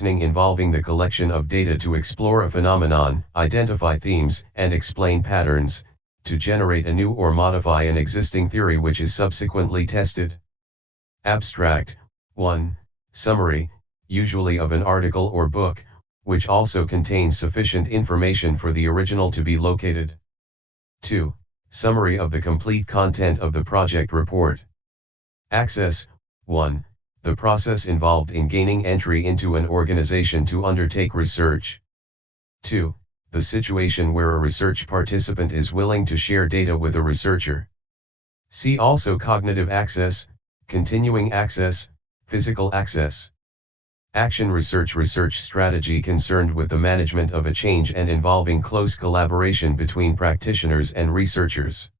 reasoning involving the collection of data to explore a phenomenon, identify themes, and explain patterns, to generate a new or modify an existing theory which is subsequently tested. Abstract. 1. Summary, usually of an article or book, which also contains sufficient information for the original to be located. 2. Summary of the complete content of the project report. Access. 1. The process involved in gaining entry into an organization to undertake research. 2. The situation where a research participant is willing to share data with a researcher. See also cognitive access, continuing access, physical access. Action research strategy concerned with the management of a change and involving close collaboration between practitioners and researchers.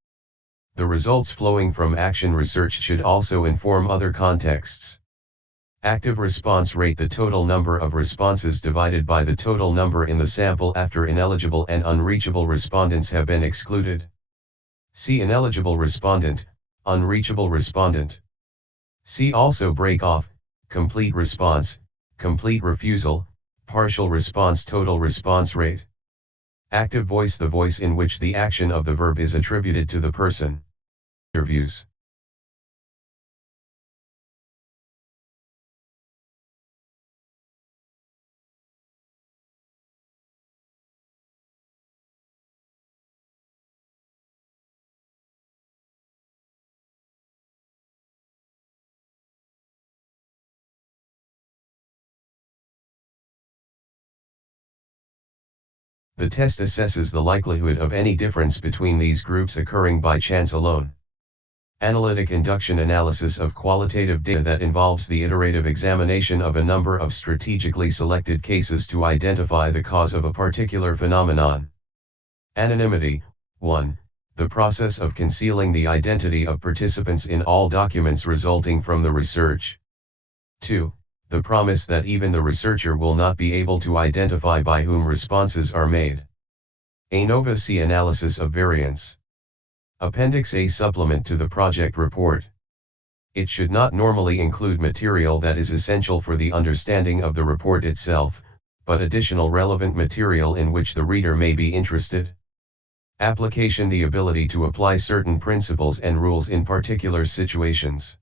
The results flowing from action research should also inform other contexts. Active response rate, the total number of responses divided by the total number in the sample after ineligible and unreachable respondents have been excluded. See ineligible respondent, unreachable respondent. See also break off, complete response, complete refusal, partial response, total response rate. Active voice, the voice in which the action of the verb is attributed to the person. Interviews. The test assesses the likelihood of any difference between these groups occurring by chance alone. Analytic induction analysis of qualitative data that involves the iterative examination of a number of strategically selected cases to identify the cause of a particular phenomenon. Anonymity. 1. The process of concealing the identity of participants in all documents resulting from the research. 2. The promise that even the researcher will not be able to identify by whom responses are made. ANOVA. See analysis of variance. Appendix A. Supplement to the project report. It should not normally include material that is essential for the understanding of the report itself, but additional relevant material in which the reader may be interested. Application. The ability to apply certain principles and rules in particular situations.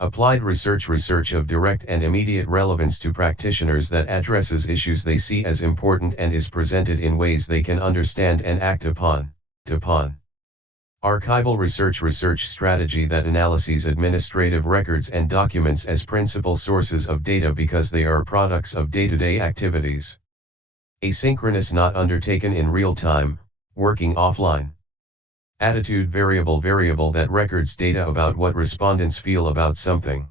Applied research of direct and immediate relevance to practitioners that addresses issues they see as important and is presented in ways they can understand and act upon. Archival research strategy that analyses administrative records and documents as principal sources of data because they are products of day-to-day activities. Asynchronous, not undertaken in real time, working offline. Attitude variable that records data about what respondents feel about something.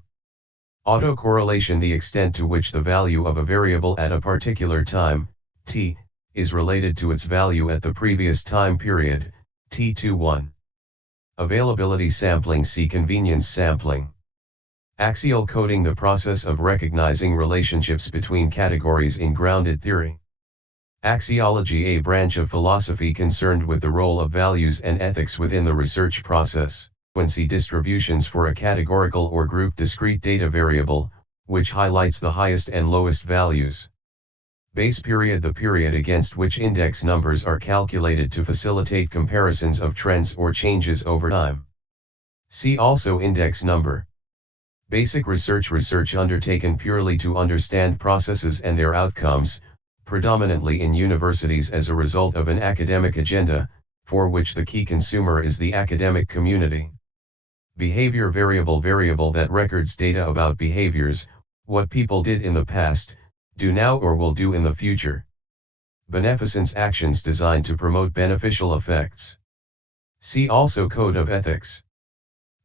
Autocorrelation, the extent to which the value of a variable at a particular time, t, is related to its value at the previous time period, t21. Availability sampling. See convenience sampling. Axial coding, the process of recognizing relationships between categories in grounded theory. Axiology, a branch of philosophy concerned with the role of values and ethics within the research process. Frequency distributions for a categorical or group discrete data variable, which highlights the highest and lowest values. Base period, the period against which index numbers are calculated to facilitate comparisons of trends or changes over time. See also index number. Basic research undertaken purely to understand processes and their outcomes, predominantly in universities as a result of an academic agenda, for which the key consumer is the academic community. Behavior variable that records data about behaviors, what people did in the past, do now or will do in the future. Beneficence, actions designed to promote beneficial effects. See also Code of Ethics.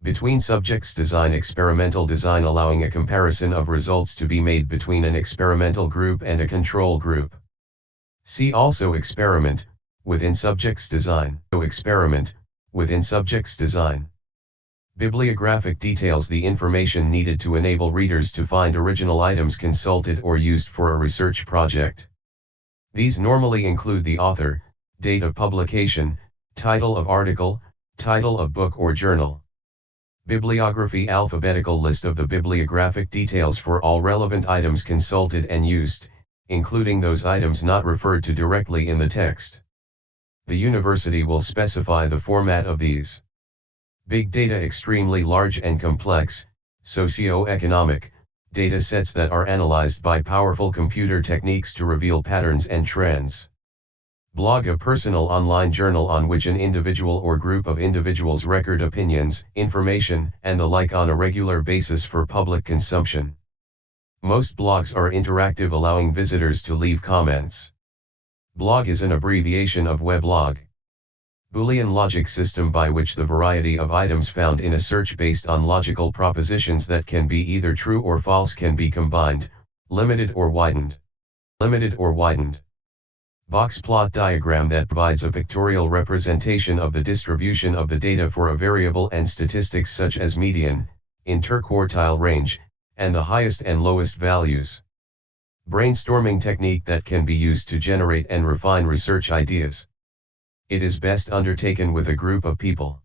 Between subjects design, experimental design, allowing a comparison of results to be made between an experimental group and a control group. See also experiment, within subjects design. Experiment, within subjects design. Bibliographic details, the information needed to enable readers to find original items consulted or used for a research project. These normally include the author, date of publication, title of article, title of book or journal. Bibliography: alphabetical list of the bibliographic details for all relevant items consulted and used, including those items not referred to directly in the text. The university will specify the format of these. Big data: extremely large and complex, socio-economic, data sets that are analyzed by powerful computer techniques to reveal patterns and trends. Blog: a personal online journal on which an individual or group of individuals record opinions, information, and the like on a regular basis for public consumption. Most blogs are interactive, allowing visitors to leave comments. Blog is an abbreviation of weblog. Boolean logic: system by which the variety of items found in a search based on logical propositions that can be either true or false can be combined, limited or widened. Limited or widened. Box plot diagram that provides a pictorial representation of the distribution of the data for a variable and statistics such as median, interquartile range, and the highest and lowest values. Brainstorming technique that can be used to generate and refine research ideas. It is best undertaken with a group of people.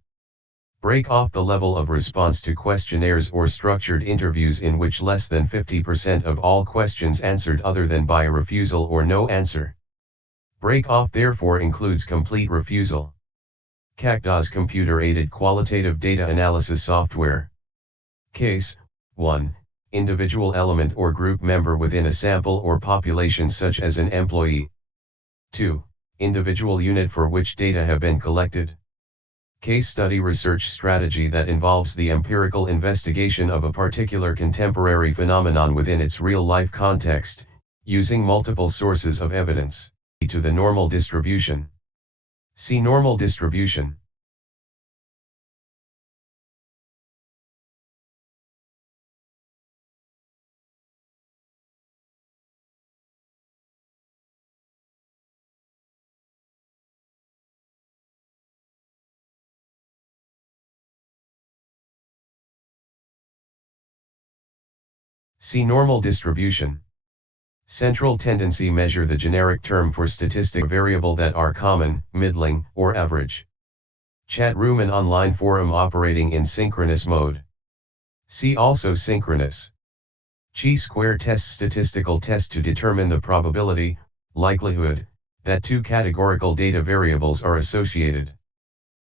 Break off the level of response to questionnaires or structured interviews in which less than 50% of all questions answered other than by a refusal or no answer. Break off therefore includes complete refusal. CACDA's computer-aided qualitative data analysis software. Case 1. Individual element or group member within a sample or population such as an employee. 2. Individual unit for which data have been collected. Case study: research strategy that involves the empirical investigation of a particular contemporary phenomenon within its real-life context, using multiple sources of evidence. To the normal distribution. See normal distribution. See normal distribution. Central tendency: measure the generic term for statistical variable that are common, middling, or average. Chat room: an online forum operating in synchronous mode. See also synchronous. Chi-square test: statistical test to determine the probability, likelihood, that two categorical data variables are associated.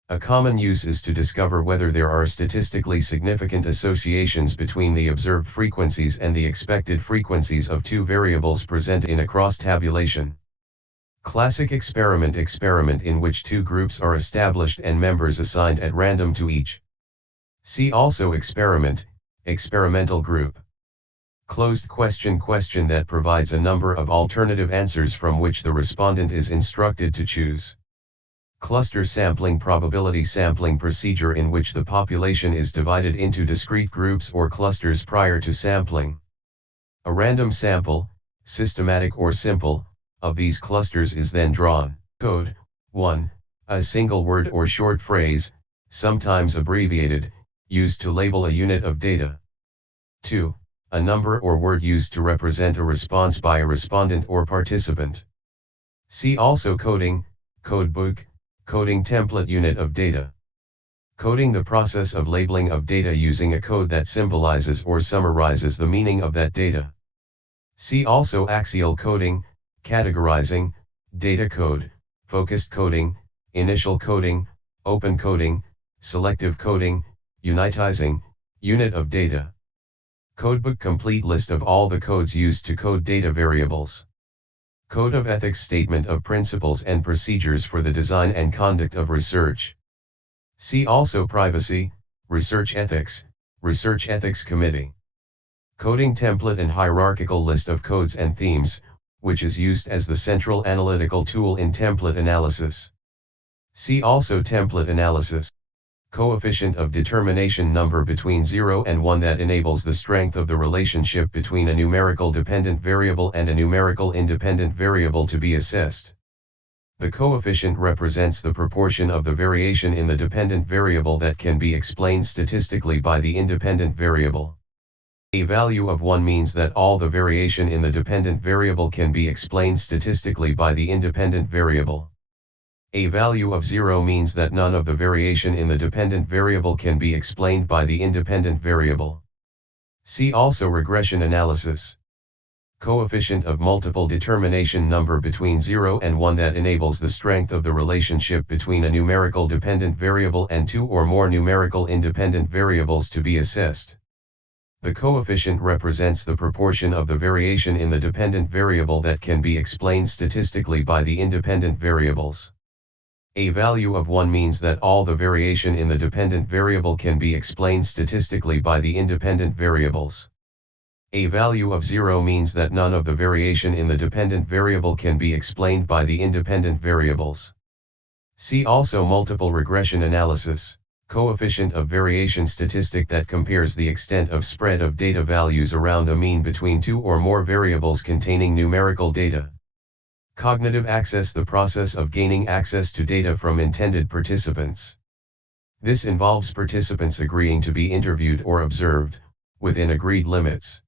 A common use is to discover whether there are statistically significant associations between the observed frequencies and the expected frequencies of two variables present in a cross-tabulation. Classic experiment: experiment in which two groups are established and members assigned at random to each. See also experiment, experimental group. Closed question: question that provides a number of alternative answers from which the respondent is instructed to choose. Cluster sampling: probability sampling procedure in which the population is divided into discrete groups or clusters prior to sampling. A random sample, systematic or simple, of these clusters is then drawn. Code 1. A single word or short phrase, sometimes abbreviated, used to label a unit of data. 2. A number or word used to represent a response by a respondent or participant. See also coding, codebook, coding template: unit of data. Coding: the process of labeling of data using a code that symbolizes or summarizes the meaning of that data. See also axial coding, categorizing, data code, focused coding, initial coding, open coding, selective coding, unitizing, unit of data. Codebook: complete list of all the codes used to code data variables. Code of ethics: statement of principles and procedures for the design and conduct of research. See also privacy, research ethics committee. Coding template and hierarchical list of codes and themes, which is used as the central analytical tool in template analysis. See also template analysis. Coefficient of determination: number between 0 and 1 that enables the strength of the relationship between a numerical dependent variable and a numerical independent variable to be assessed. The coefficient represents the proportion of the variation in the dependent variable that can be explained statistically by the independent variable. A value of 1 means that all the variation in the dependent variable can be explained statistically by the independent variable. A value of 0 means that none of the variation in the dependent variable can be explained by the independent variable. See also regression analysis. Coefficient of multiple determination number between 0 and 1 that enables the strength of the relationship between a numerical dependent variable and two or more numerical independent variables to be assessed. The coefficient represents the proportion of the variation in the dependent variable that can be explained statistically by the independent variables. A value of 1 means that all the variation in the dependent variable can be explained statistically by the independent variables. A value of 0 means that none of the variation in the dependent variable can be explained by the independent variables. See also multiple regression analysis, coefficient of variation statistic that compares the extent of spread of data values around the mean between two or more variables containing numerical data. Cognitive access, the process of gaining access to data from intended participants. This involves participants agreeing to be interviewed or observed, within agreed limits.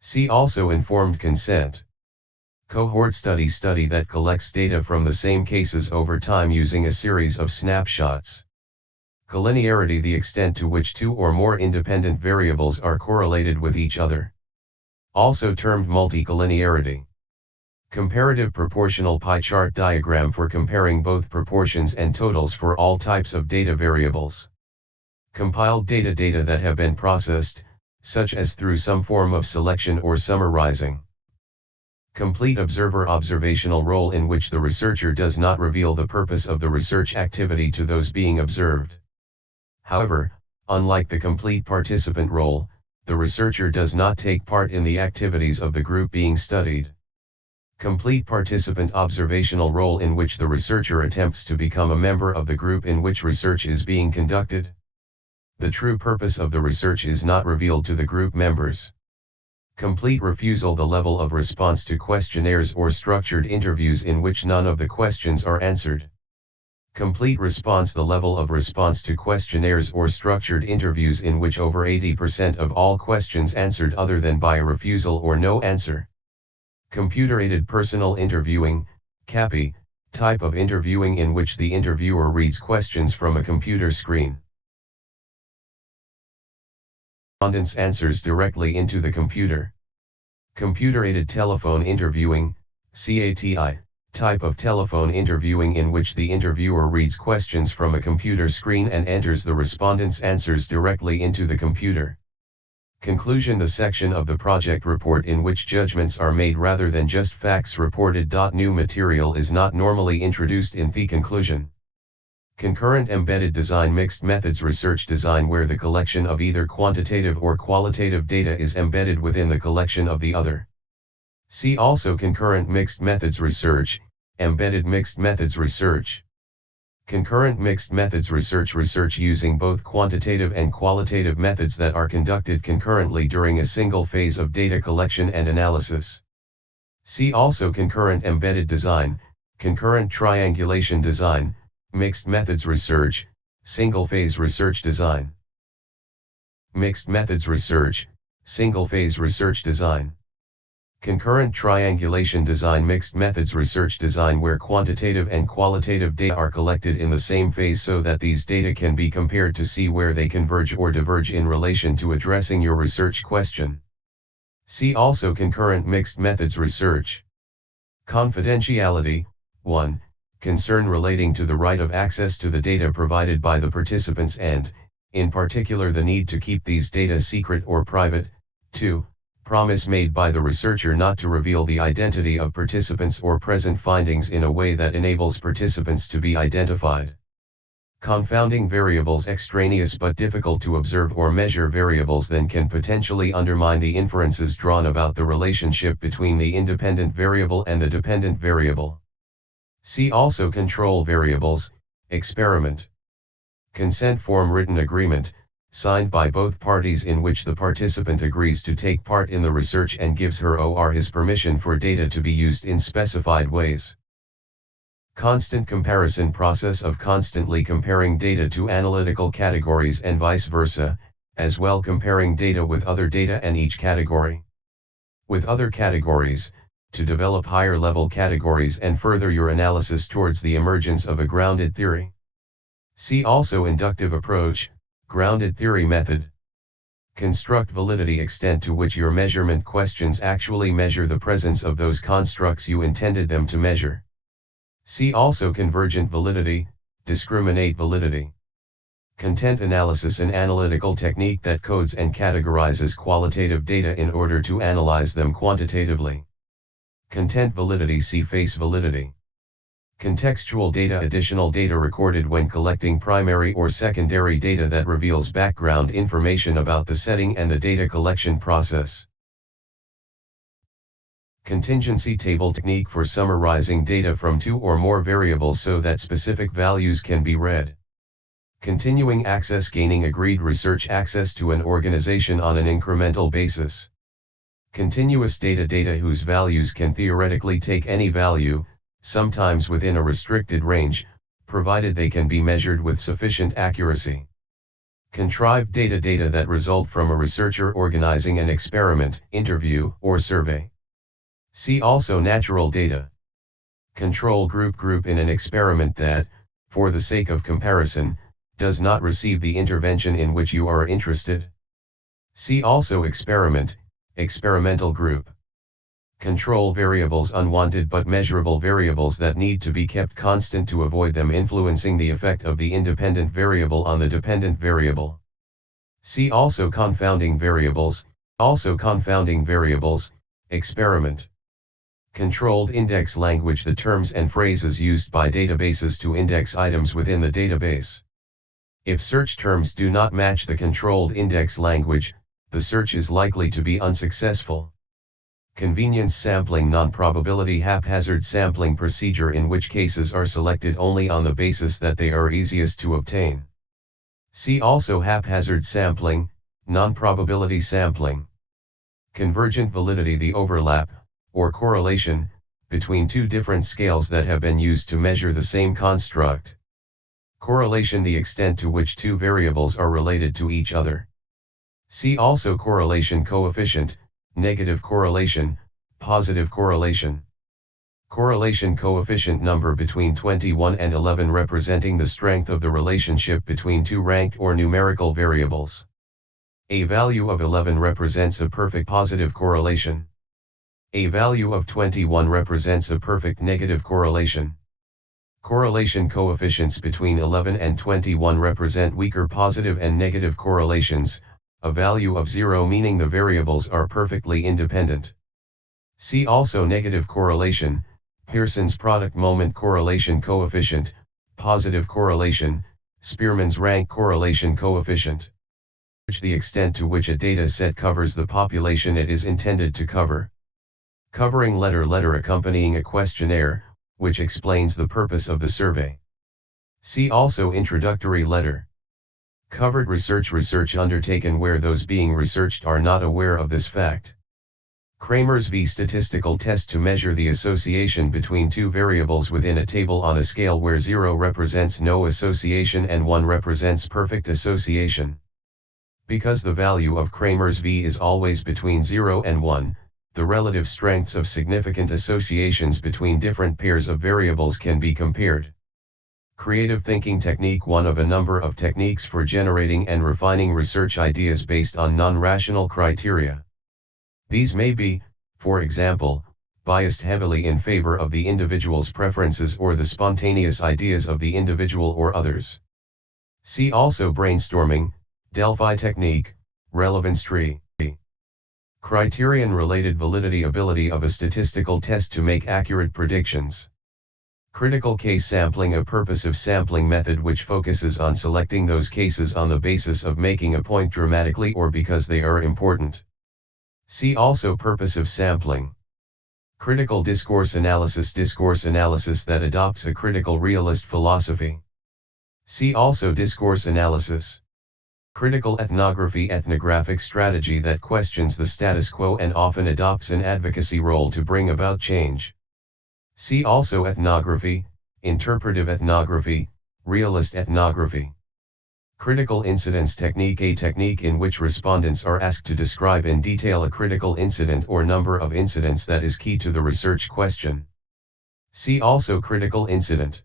See also informed consent. Cohort study that collects data from the same cases over time using a series of snapshots. Collinearity, the extent to which two or more independent variables are correlated with each other. Also termed multicollinearity. Comparative proportional pie chart diagram for comparing both proportions and totals for all types of data variables. Compiled data that have been processed, such as through some form of selection or summarizing. Complete observer observational role in which the researcher does not reveal the purpose of the research activity to those being observed. However, unlike the complete participant role, the researcher does not take part in the activities of the group being studied. Complete participant observational role in which the researcher attempts to become a member of the group in which research is being conducted. The true purpose of the research is not revealed to the group members. Complete refusal, the level of response to questionnaires or structured interviews in which none of the questions are answered. Complete response, the level of response to questionnaires or structured interviews in which over 80% of all questions answered other than by a refusal or no answer. Computer-aided personal interviewing, CAPI, type of interviewing in which the interviewer reads questions from a computer screen. Respondents answers directly into the computer. Computer-aided telephone interviewing, CATI, type of telephone interviewing in which the interviewer reads questions from a computer screen and enters the respondent's answers directly into the computer. Conclusion, the section of the project report in which judgments are made rather than just facts reported. New material is not normally introduced in the conclusion. Concurrent embedded design, mixed methods research design where the collection of either quantitative or qualitative data is embedded within the collection of the other. See also concurrent mixed methods research, embedded mixed methods research. Concurrent mixed methods research using both quantitative and qualitative methods that are conducted concurrently during a single phase of data collection and analysis. See also concurrent embedded design, concurrent triangulation design, mixed methods research, single phase research design. Mixed methods research, single phase research design. Concurrent triangulation design, mixed methods research design where quantitative and qualitative data are collected in the same phase so that these data can be compared to see where they converge or diverge in relation to addressing your research question. See also concurrent mixed methods research. Confidentiality, 1. Concern relating to the right of access to the data provided by the participants and, in particular, the need to keep these data secret or private. 2. Promise made by the researcher not to reveal the identity of participants or present findings in a way that enables participants to be identified. Confounding variables, extraneous but difficult to observe or measure variables then can potentially undermine the inferences drawn about the relationship between the independent variable and the dependent variable. See also control variables, experiment. Consent form, written agreement, signed by both parties in which the participant agrees to take part in the research and gives her or his permission for data to be used in specified ways. Constant comparison, process of constantly comparing data to analytical categories and vice versa, as well comparing data with other data and each category. With other categories, to develop higher-level categories and further your analysis towards the emergence of a grounded theory. See also Inductive Approach, Grounded Theory Method. Construct validity, extent to which your measurement questions actually measure the presence of those constructs you intended them to measure. See also Convergent Validity, Discriminate Validity. Content analysis, an analytical technique that codes and categorizes qualitative data in order to analyze them quantitatively. Content validity. See Face validity. Contextual data, additional data recorded when collecting primary or secondary data that reveals background information about the setting and the data collection process. Contingency table technique for summarizing data from two or more variables so that specific values can be read. Continuing access, gaining agreed research access to an organization on an incremental basis. Continuous data, data whose values can theoretically take any value, sometimes within a restricted range, provided they can be measured with sufficient accuracy. Contrived data, data that result from a researcher organizing an experiment, interview, or survey. See also natural data. Control group, group in an experiment that, for the sake of comparison, does not receive the intervention in which you are interested. See also experiment, experimental group. Control variables, unwanted but measurable variables that need to be kept constant to avoid them influencing the effect of the independent variable on the dependent variable. See also confounding variables, experiment. Controlled index language, the terms and phrases used by databases to index items within the database. If search terms do not match the controlled index language, the search is likely to be unsuccessful. Convenience sampling, non-probability haphazard sampling procedure in which cases are selected only on the basis that they are easiest to obtain. See also haphazard sampling, non-probability sampling. Convergent validity, the overlap, or correlation, between two different scales that have been used to measure the same construct. Correlation, the extent to which two variables are related to each other. See also correlation coefficient, negative correlation, positive correlation. Correlation coefficient, number between 21 and 11 representing the strength of the relationship between two ranked or numerical variables. A value of 11 represents a perfect positive correlation. A value of 21 represents a perfect negative correlation. Correlation coefficients between 11 and 21 represent weaker positive and negative correlations, a value of 0 meaning the variables are perfectly independent. See also negative correlation, Pearson's product moment correlation coefficient, positive correlation, Spearman's rank correlation coefficient. The extent to which a data set covers the population it is intended to cover. Covering letter accompanying a questionnaire, which explains the purpose of the survey. See also introductory letter. Covered research undertaken where those being researched are not aware of this fact. Kramer's V statistical test to measure the association between two variables within a table on a scale where 0 represents no association and 1 represents perfect association. Because the value of Kramer's V is always between 0 and 1, the relative strengths of significant associations between different pairs of variables can be compared. Creative thinking technique, one of a number of techniques for generating and refining research ideas based on non-rational criteria. These may be, for example, biased heavily in favor of the individual's preferences or the spontaneous ideas of the individual or others. See also brainstorming, Delphi technique, relevance tree. Criterion-related validity, ability of a statistical test to make accurate predictions. Critical case sampling, a purposive sampling method which focuses on selecting those cases on the basis of making a point dramatically or because they are important. See also purposive sampling. Critical discourse analysis that adopts a critical realist philosophy. See also discourse analysis. Critical ethnography, ethnographic strategy that questions the status quo and often adopts an advocacy role to bring about change. See also ethnography, interpretive ethnography, realist ethnography. Critical incidence technique: a technique in which respondents are asked to describe in detail a critical incident or number of incidents that is key to the research question. See also critical incident.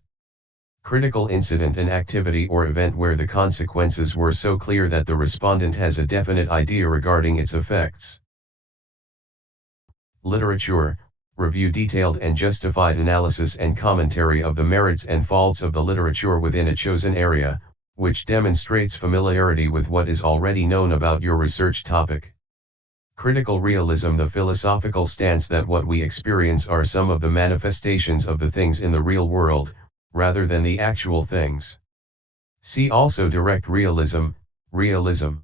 Critical incident: an activity or event where the consequences were so clear that the respondent has a definite idea regarding its effects. Literature: review detailed and justified analysis and commentary of the merits and faults of the literature within a chosen area, which demonstrates familiarity with what is already known about your research topic. Critical realism: the philosophical stance that what we experience are some of the manifestations of the things in the real world, rather than the actual things. See also direct realism, realism.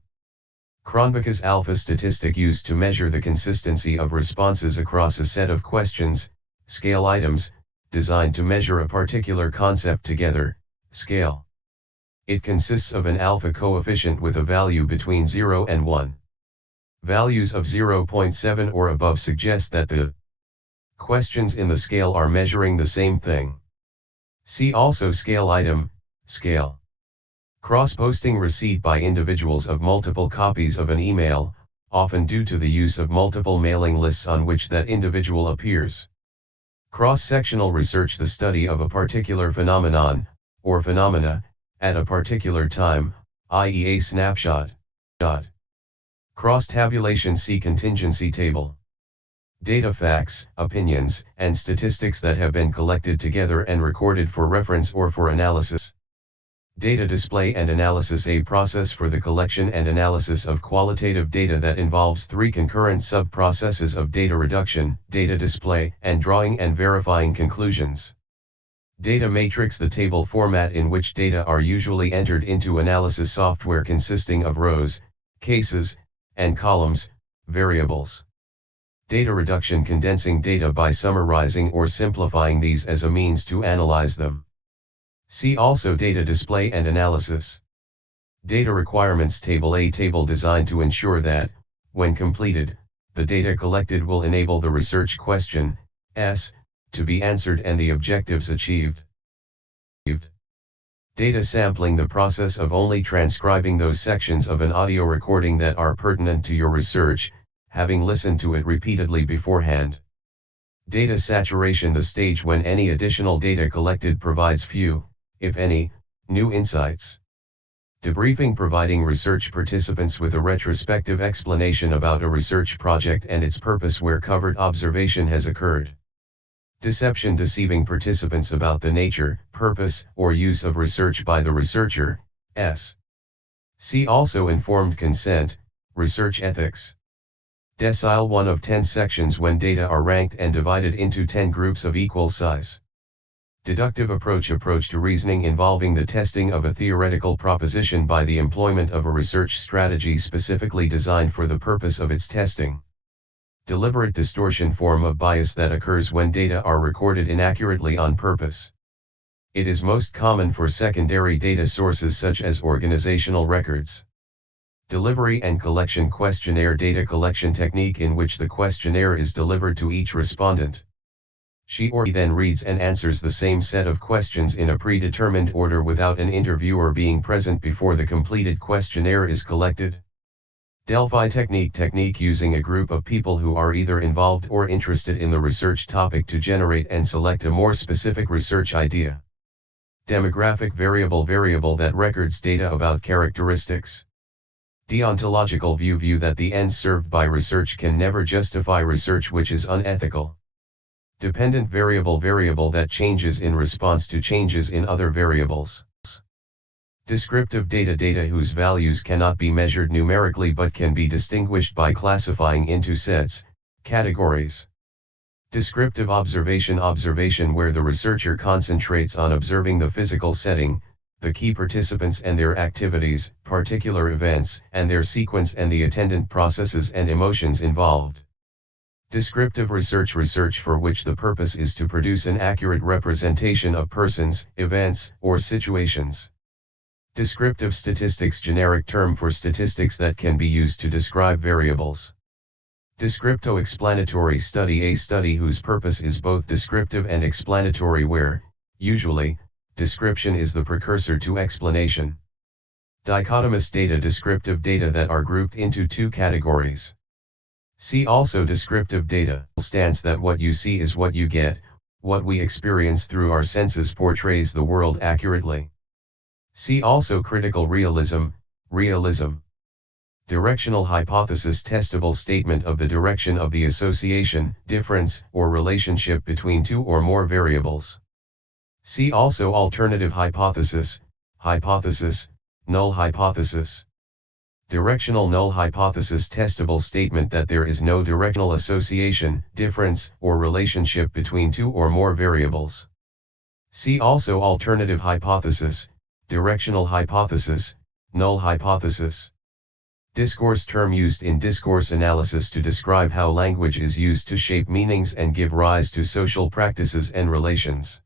Cronbach's alpha statistic used to measure the consistency of responses across a set of questions, scale items, designed to measure a particular concept together, scale. It consists of an alpha coefficient with a value between 0 and 1. Values of 0.7 or above suggest that the questions in the scale are measuring the same thing. See also scale item, scale. Cross-posting: receipt by individuals of multiple copies of an email, often due to the use of multiple mailing lists on which that individual appears. Cross-sectional research: the study of a particular phenomenon, or phenomena, at a particular time, i.e. a snapshot. Cross-tabulation: see contingency table. Data: facts, opinions, and statistics that have been collected together and recorded for reference or for analysis. Data display and analysis: a process for the collection and analysis of qualitative data that involves three concurrent sub-processes of data reduction, data display, and drawing and verifying conclusions. Data matrix: the table format in which data are usually entered into analysis software consisting of rows, cases, and columns, variables. Data reduction: condensing data by summarizing or simplifying these as a means to analyze them. See also data display and analysis. Data requirements table: a table designed to ensure that, when completed, the data collected will enable the research question, S, to be answered and the objectives achieved. Data sampling: the process of only transcribing those sections of an audio recording that are pertinent to your research, having listened to it repeatedly beforehand. Data saturation: the stage when any additional data collected provides few, if any, new insights. Debriefing: providing research participants with a retrospective explanation about a research project and its purpose where covered observation has occurred. Deception: deceiving participants about the nature, purpose, or use of research by the researcher, S. See also informed consent, research ethics. Decile: 1 of 10 sections when data are ranked and divided into 10 groups of equal size. Deductive approach: approach to reasoning involving the testing of a theoretical proposition by the employment of a research strategy specifically designed for the purpose of its testing. Deliberate distortion: form of bias that occurs when data are recorded inaccurately on purpose. It is most common for secondary data sources such as organizational records. Delivery and collection questionnaire: data collection technique in which the questionnaire is delivered to each respondent. She or he then reads and answers the same set of questions in a predetermined order without an interviewer being present before the completed questionnaire is collected. Delphi technique using a group of people who are either involved or interested in the research topic to generate and select a more specific research idea. Demographic variable that records data about characteristics. Deontological view that the ends served by research can never justify research which is unethical. Dependent variable that changes in response to changes in other variables. Descriptive data whose values cannot be measured numerically but can be distinguished by classifying into sets, categories. Descriptive observation where the researcher concentrates on observing the physical setting, the key participants and their activities, particular events and their sequence and the attendant processes and emotions involved. Descriptive research for which the purpose is to produce an accurate representation of persons, events, or situations. Descriptive statistics: generic term for statistics that can be used to describe variables. Descripto-explanatory study: a study whose purpose is both descriptive and explanatory where, usually, description is the precursor to explanation. Dichotomous data, descriptive data that are grouped into two categories. See also descriptive data. Stance that what you see is what you get, what we experience through our senses portrays the world accurately. See also critical realism, realism. Directional hypothesis, testable statement of the direction of the association, difference, or relationship between two or more variables. See also alternative hypothesis, hypothesis, null hypothesis. Directional null hypothesis, testable statement that there is no directional association, difference, or relationship between two or more variables. See also alternative hypothesis, directional hypothesis, null hypothesis. Discourse, term used in discourse analysis to describe how language is used to shape meanings and give rise to social practices and relations.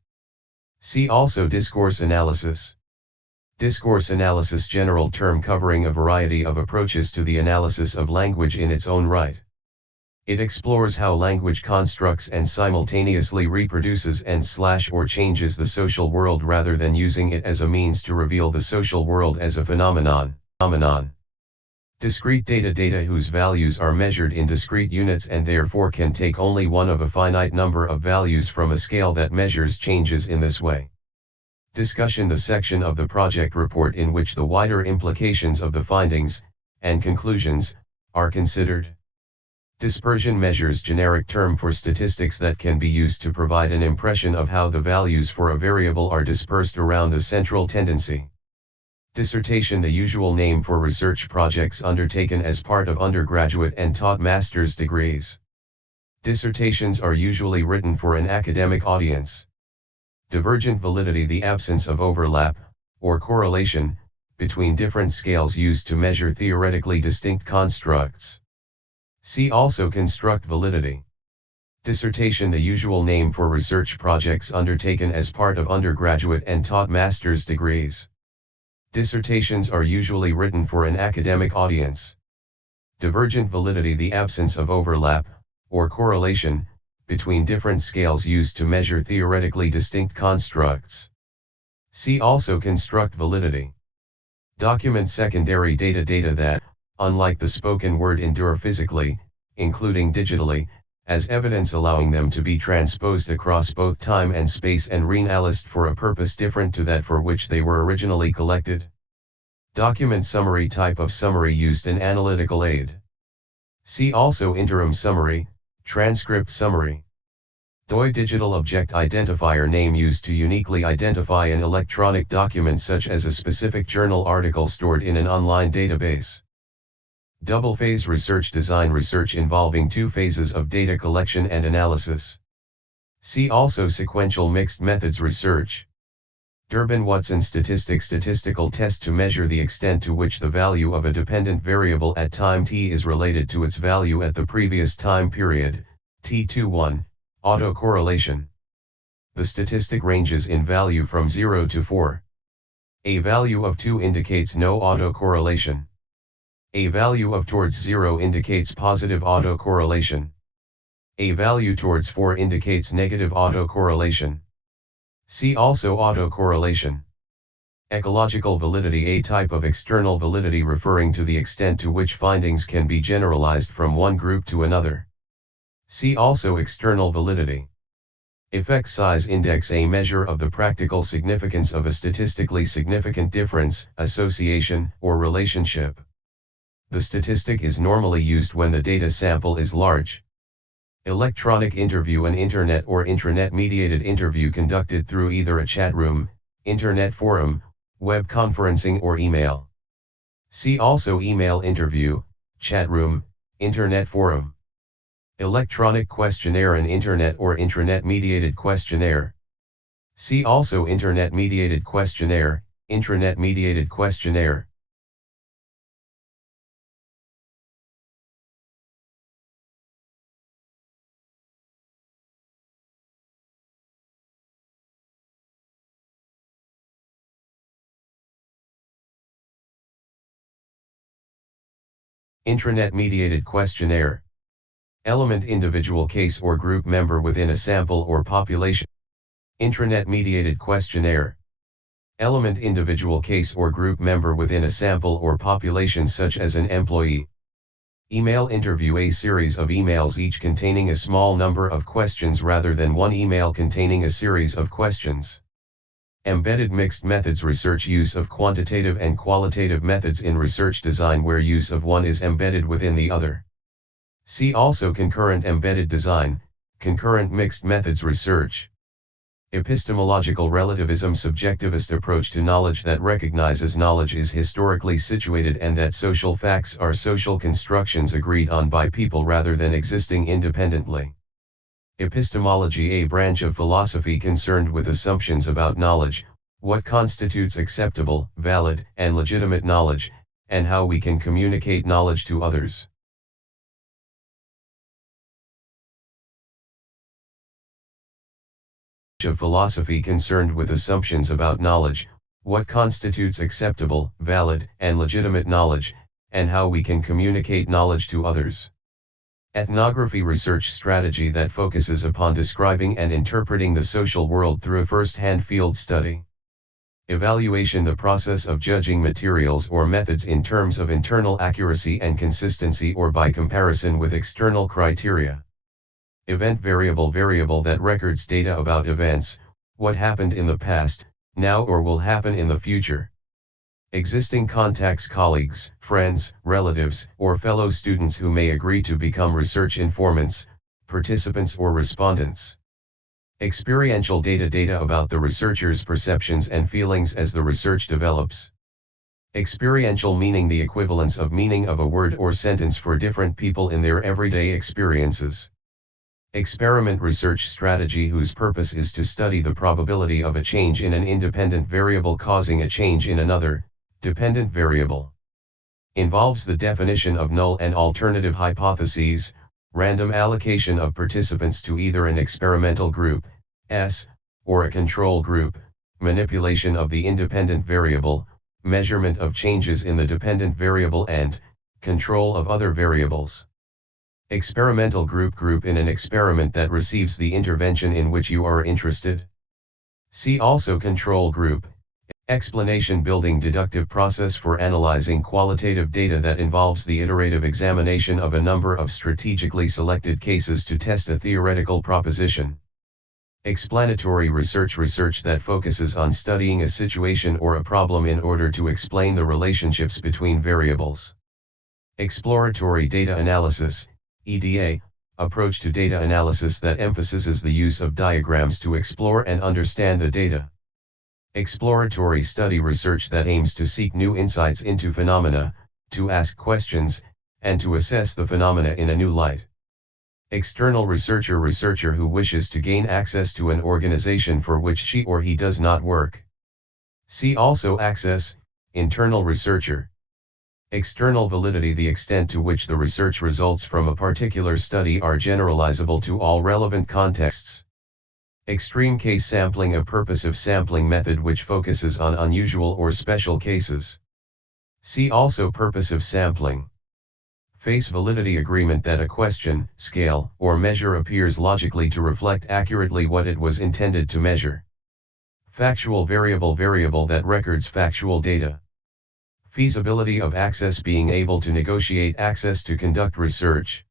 See also discourse analysis. Discourse analysis, general term covering a variety of approaches to the analysis of language in its own right. It explores how language constructs and simultaneously reproduces and/or changes the social world rather than using it as a means to reveal the social world as a phenomenon. Discrete data, data whose values are measured in discrete units and therefore can take only one of a finite number of values from a scale that measures changes in this way. Discussion, the section of the project report in which the wider implications of the findings and conclusions are considered. Dispersion measures, generic term for statistics that can be used to provide an impression of how the values for a variable are dispersed around the central tendency. Dissertation, the usual name for research projects undertaken as part of undergraduate and taught master's degrees. Dissertations are usually written for an academic audience. Divergent validity, the absence of overlap, or correlation, between different scales used to measure theoretically distinct constructs. See also construct validity. Dissertation, the usual name for research projects undertaken as part of undergraduate and taught master's degrees. Dissertations are usually written for an academic audience. Divergent validity, the absence of overlap, or correlation, between different scales used to measure theoretically distinct constructs. See also construct validity. Document secondary data, data that, unlike the spoken word, endure physically, including digitally, as evidence, allowing them to be transposed across both time and space and reanalyzed for a purpose different to that for which they were originally collected. Document summary, type of summary used in analytical aid. See also interim summary, transcript summary. DOI, digital object identifier, name used to uniquely identify an electronic document such as a specific journal article stored in an online database. Double phase research, design research involving two phases of data collection and analysis. See also sequential mixed methods research. Durbin-Watson statistics, statistical test to measure the extent to which the value of a dependent variable at time t is related to its value at the previous time period, t21, autocorrelation. The statistic ranges in value from 0 to 4. A value of 2 indicates no autocorrelation. A value of towards 0 indicates positive autocorrelation. A value towards 4 indicates negative autocorrelation. See also autocorrelation. Ecological validity, a type of external validity referring to the extent to which findings can be generalized from one group to another. See also external validity. Effect size index, a measure of the practical significance of a statistically significant difference, association, or relationship. The statistic is normally used when the data sample is large. Electronic interview, an internet or intranet-mediated interview conducted through either a chat room, internet forum, web conferencing, or email. See also email interview, chat room, internet forum. Electronic questionnaire, an internet or intranet-mediated questionnaire. See also internet-mediated questionnaire, intranet-mediated questionnaire. Intranet-mediated questionnaire. Element, individual, case or group member within a sample or population. Intranet-mediated questionnaire. Element individual case or group member within a sample or population such as an employee. Email interview, a series of emails each containing a small number of questions rather than one email containing a series of questions. Embedded mixed methods research, use of quantitative and qualitative methods in research design where use of one is embedded within the other. See also concurrent embedded design, concurrent mixed methods research. Epistemological relativism, subjectivist approach to knowledge that recognizes knowledge is historically situated and that social facts are social constructions agreed on by people rather than existing independently. Epistemology, a branch of philosophy concerned with assumptions about knowledge, what constitutes acceptable, valid, and legitimate knowledge, and how we can communicate knowledge to others. Of philosophy concerned with assumptions about knowledge, what constitutes acceptable, valid, and legitimate knowledge, and how we can communicate knowledge to others. Ethnography research strategy that focuses upon describing and interpreting the social world through a first-hand field study. Evaluation, the process of judging materials or methods in terms of internal accuracy and consistency or by comparison with external criteria. Event variable, variable that records data about events, what happened in the past, now or will happen in the future. Existing contacts, colleagues, friends, relatives, or fellow students who may agree to become research informants, participants or respondents. Experiential data, data about the researcher's perceptions and feelings as the research develops. Experiential meaning, the equivalence of meaning of a word or sentence for different people in their everyday experiences. Experiment research strategy whose purpose is to study the probability of a change in an independent variable causing a change in another, dependent variable. Involves the definition of null and alternative hypotheses, random allocation of participants to either an experimental group, S, or a control group, manipulation of the independent variable, measurement of changes in the dependent variable and control of other variables. Experimental group in an experiment that receives the intervention in which you are interested. See also control group. Explanation building deductive process for analyzing qualitative data that involves the iterative examination of a number of strategically selected cases to test a theoretical proposition. Explanatory research, research that focuses on studying a situation or a problem in order to explain the relationships between variables. Exploratory data analysis, EDA, approach to data analysis that emphasizes the use of diagrams to explore and understand the data. Exploratory study research that aims to seek new insights into phenomena, to ask questions, and to assess the phenomena in a new light. External researcher, researcher who wishes to gain access to an organization for which she or he does not work. See also access, internal researcher. External validity, the extent to which the research results from a particular study are generalizable to all relevant contexts. Extreme case sampling, a purposive sampling method which focuses on unusual or special cases. See also purposive sampling. Face validity, agreement that a question, scale, or measure appears logically to reflect accurately what it was intended to measure. Factual variable, variable that records factual data. Feasibility of access, being able to negotiate access to conduct research.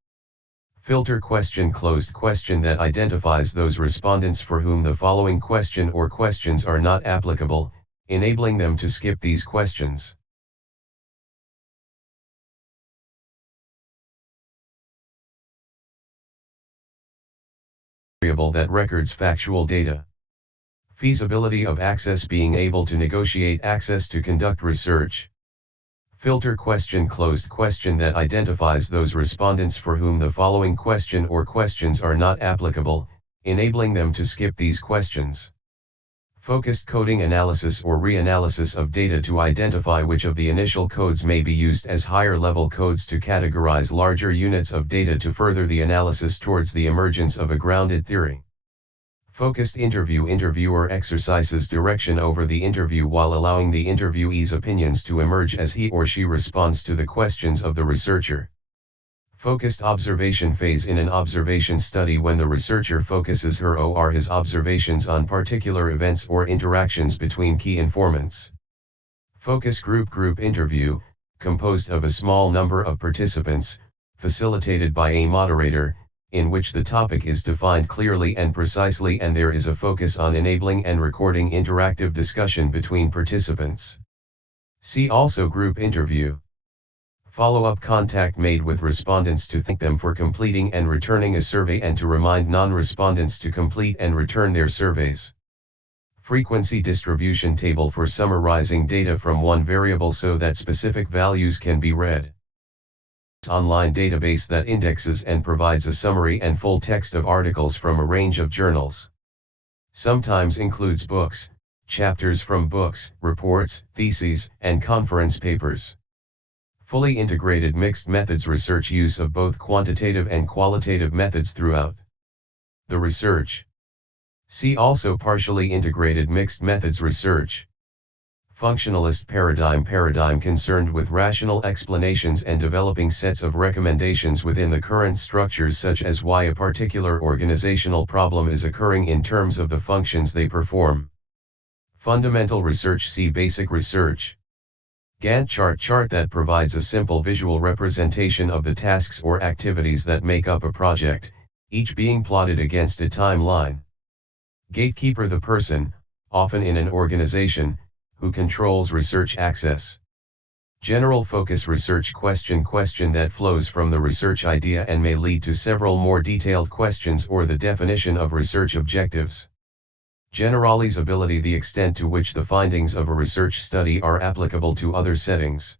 Filter question, closed question that identifies those respondents for whom the following question or questions are not applicable, enabling them to skip these questions. Variable that records factual data. Feasibility of access, being able to negotiate access to conduct research. Filter question, closed question that identifies those respondents for whom the following question or questions are not applicable, enabling them to skip these questions. Focused coding analysis or reanalysis of data to identify which of the initial codes may be used as higher-level codes to categorize larger units of data to further the analysis towards the emergence of a grounded theory. Focused interview, interviewer exercises direction over the interview while allowing the interviewee's opinions to emerge as he or she responds to the questions of the researcher. Focused observation phase. In an observation study, when the researcher focuses her or his observations on particular events or interactions between key informants. Focus group interview, composed of a small number of participants, facilitated by a moderator, in which the topic is defined clearly and precisely and there is a focus on enabling and recording interactive discussion between participants. See also group interview. Follow-up contact made with respondents to thank them for completing and returning a survey and to remind non-respondents to complete and return their surveys. Frequency distribution table for summarizing data from one variable so that specific values can be read. Online database that indexes and provides a summary and full text of articles from a range of journals. Sometimes includes books, chapters from books, reports, theses, and conference papers. Fully integrated mixed methods research, use of both quantitative and qualitative methods throughout the research. See also partially integrated mixed methods research. Functionalist paradigm concerned with rational explanations and developing sets of recommendations within the current structures, such as why a particular organizational problem is occurring in terms of the functions they perform. Fundamental research. See basic research. Gantt chart that provides a simple visual representation of the tasks or activities that make up a project, each being plotted against a timeline. Gatekeeper, the person, often in an organization, who controls research access. General focus research. Question that flows from the research idea and may lead to several more detailed questions or the definition of research objectives. Generalizability, the extent to which the findings of a research study are applicable to other settings.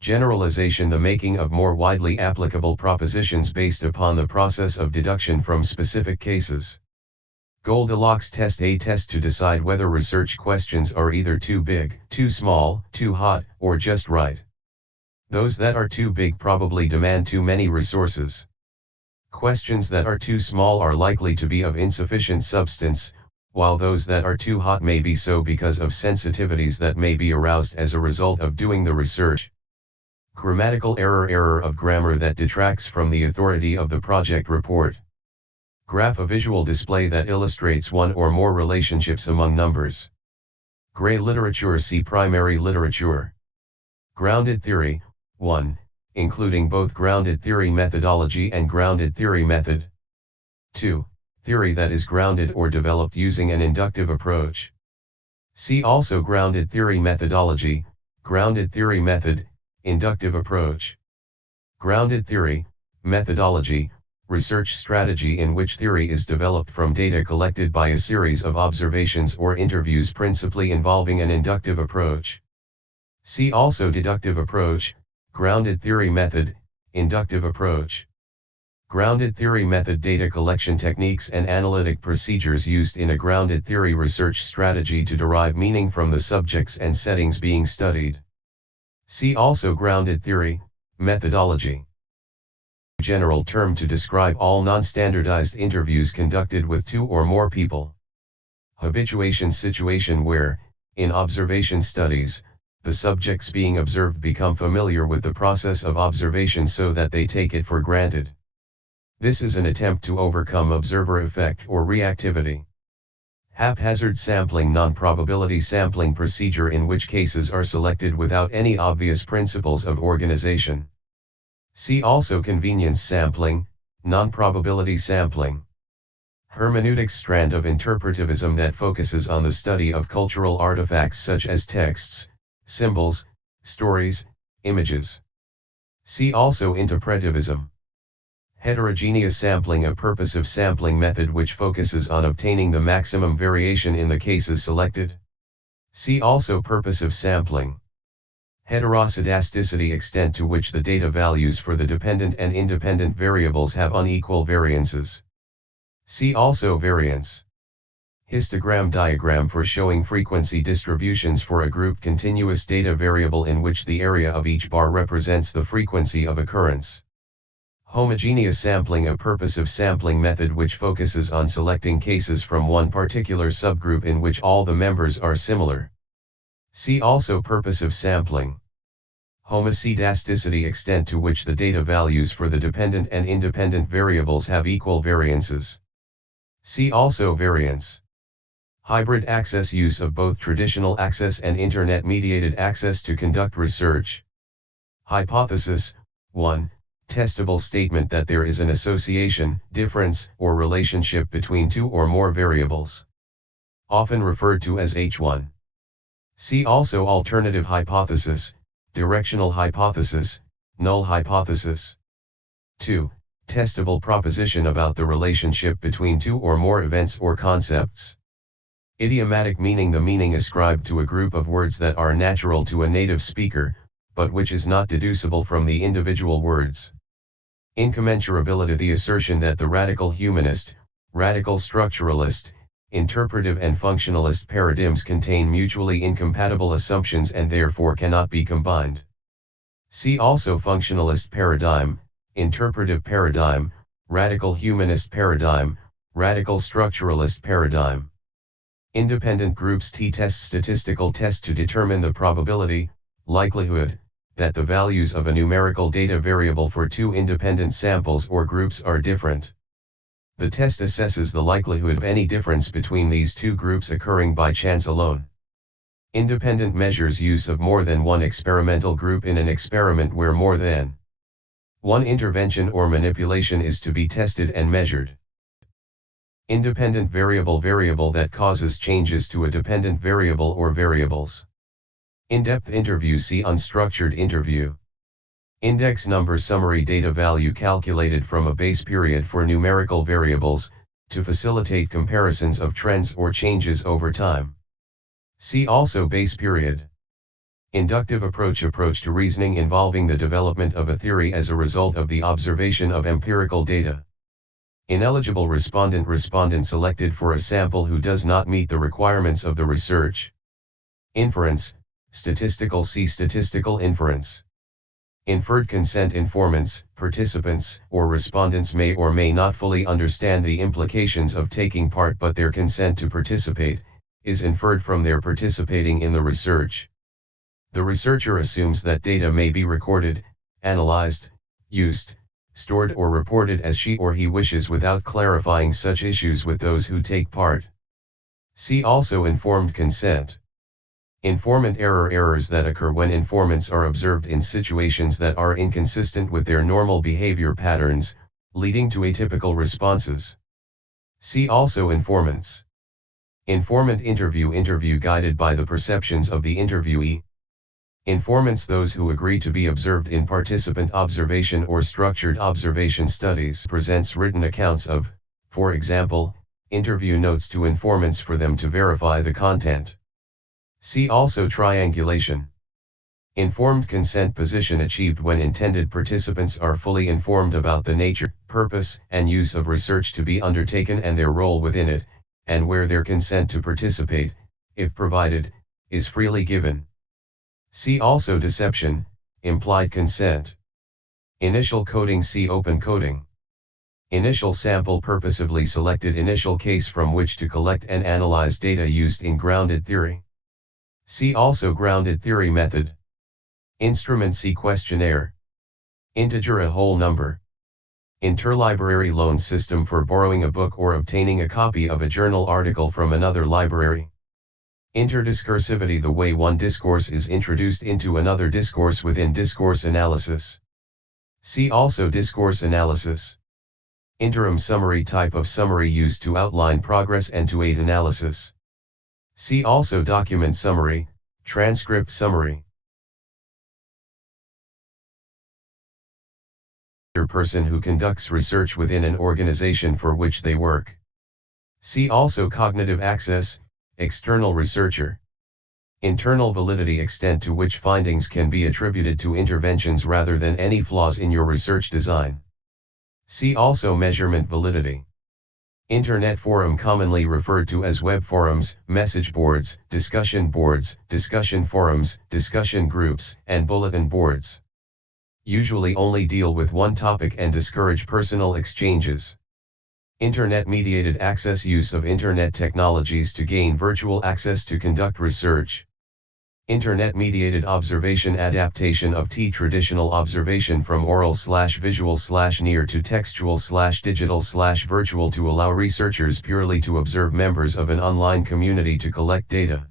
Generalization, the making of more widely applicable propositions based upon the process of deduction from specific cases. Goldilocks test, a test to decide whether research questions are either too big, too small, too hot, or just right. Those that are too big probably demand too many resources. Questions that are too small are likely to be of insufficient substance, while those that are too hot may be so because of sensitivities that may be aroused as a result of doing the research. Grammatical error of grammar that detracts from the authority of the project report. Graph, a visual display that illustrates one or more relationships among numbers. Gray literature. See primary literature. Grounded theory, 1, including both grounded theory methodology and grounded theory method. 2. Theory that is grounded or developed using an inductive approach. See also grounded theory methodology, grounded theory method, inductive approach. Grounded theory, methodology, research strategy in which theory is developed from data collected by a series of observations or interviews, principally involving an inductive approach. See also deductive approach, grounded theory method, inductive approach. Grounded theory method, data collection techniques and analytic procedures used in a grounded theory research strategy to derive meaning from the subjects and settings being studied. See also grounded theory, methodology. General term to describe all non-standardized interviews conducted with two or more people. Habituation, situation where, in observation studies, the subjects being observed become familiar with the process of observation so that they take it for granted. This is an attempt to overcome observer effect or reactivity. Haphazard sampling, non-probability sampling procedure in which cases are selected without any obvious principles of organization. See also convenience sampling, non-probability sampling. Hermeneutics, strand of interpretivism that focuses on the study of cultural artifacts such as texts, symbols, stories, images. See also interpretivism. Heterogeneous sampling, a purposive sampling method which focuses on obtaining the maximum variation in the cases selected. See also purposive sampling. Heteroscedasticity, extent to which the data values for the dependent and independent variables have unequal variances. See also variance. Histogram diagram for showing frequency distributions for a group continuous data variable in which the area of each bar represents the frequency of occurrence. Homogeneous sampling, a purposive sampling method which focuses on selecting cases from one particular subgroup in which all the members are similar. See also purposive sampling. Homoscedasticity, extent to which the data values for the dependent and independent variables have equal variances. See also variance. Hybrid access, use of both traditional access and internet-mediated access to conduct research. Hypothesis. 1. Testable statement that there is an association, difference, or relationship between two or more variables. Often referred to as H1. See also alternative hypothesis, directional hypothesis, null hypothesis. 2. Testable proposition about the relationship between two or more events or concepts. Idiomatic meaning, the meaning ascribed to a group of words that are natural to a native speaker, but which is not deducible from the individual words. Incommensurability, the assertion that the radical humanist, radical structuralist, interpretive and functionalist paradigms contain mutually incompatible assumptions and therefore cannot be combined. See also functionalist paradigm, interpretive paradigm, radical humanist paradigm, radical structuralist paradigm. Independent groups t-test, statistical test to determine the probability, likelihood, that the values of a numerical data variable for two independent samples or groups are different. The test assesses the likelihood of any difference between these two groups occurring by chance alone. Independent measures use of more than one experimental group in an experiment where more than one intervention or manipulation is to be tested and measured. Independent variable, variable that causes changes to a dependent variable or variables. In-depth interview, see unstructured interview. Index number, summary data value calculated from a base period for numerical variables, to facilitate comparisons of trends or changes over time. See also base period. Inductive approach, approach to reasoning involving the development of a theory as a result of the observation of empirical data. Ineligible respondent, respondent selected for a sample who does not meet the requirements of the research. Inference, statistical, see statistical inference. Inferred consent, informants, participants, or respondents may or may not fully understand the implications of taking part, but their consent to participate is inferred from their participating in the research. The researcher assumes that data may be recorded, analyzed, used, stored or reported as she or he wishes without clarifying such issues with those who take part. See also informed consent. Informant error, errors that occur when informants are observed in situations that are inconsistent with their normal behavior patterns, leading to atypical responses. See also informants. Informant interview, interview guided by the perceptions of the interviewee. Informants, those who agree to be observed in participant observation or structured observation studies. Presents written accounts of, for example, interview notes to informants for them to verify the content. See also triangulation. Informed consent, position achieved when intended participants are fully informed about the nature, purpose, and use of research to be undertaken and their role within it, and where their consent to participate, if provided, is freely given. See also deception, implied consent. Initial coding, see open coding. Initial sample, purposively selected initial case from which to collect and analyze data used in grounded theory. See also grounded theory method. Instrument, see questionnaire. Integer, a whole number. Interlibrary loan system, for borrowing a book or obtaining a copy of a journal article from another library. Interdiscursivity, the way one discourse is introduced into another discourse within discourse analysis. See also discourse analysis. Interim summary, type of summary used to outline progress and to aid analysis. See also document summary, transcript summary. Person who conducts research within an organization for which they work. See also cognitive access, external researcher. Internal validity, extent to which findings can be attributed to interventions rather than any flaws in your research design. See also measurement validity. Internet forum, commonly referred to as web forums, message boards, discussion forums, discussion groups, and bulletin boards. Usually only deal with one topic and discourage personal exchanges. Internet-mediated access, use of Internet technologies to gain virtual access to conduct research. Internet-mediated observation adaptation of traditional observation from oral/visual/near to textual/digital/virtual to allow researchers purely to observe members of an online community to collect data.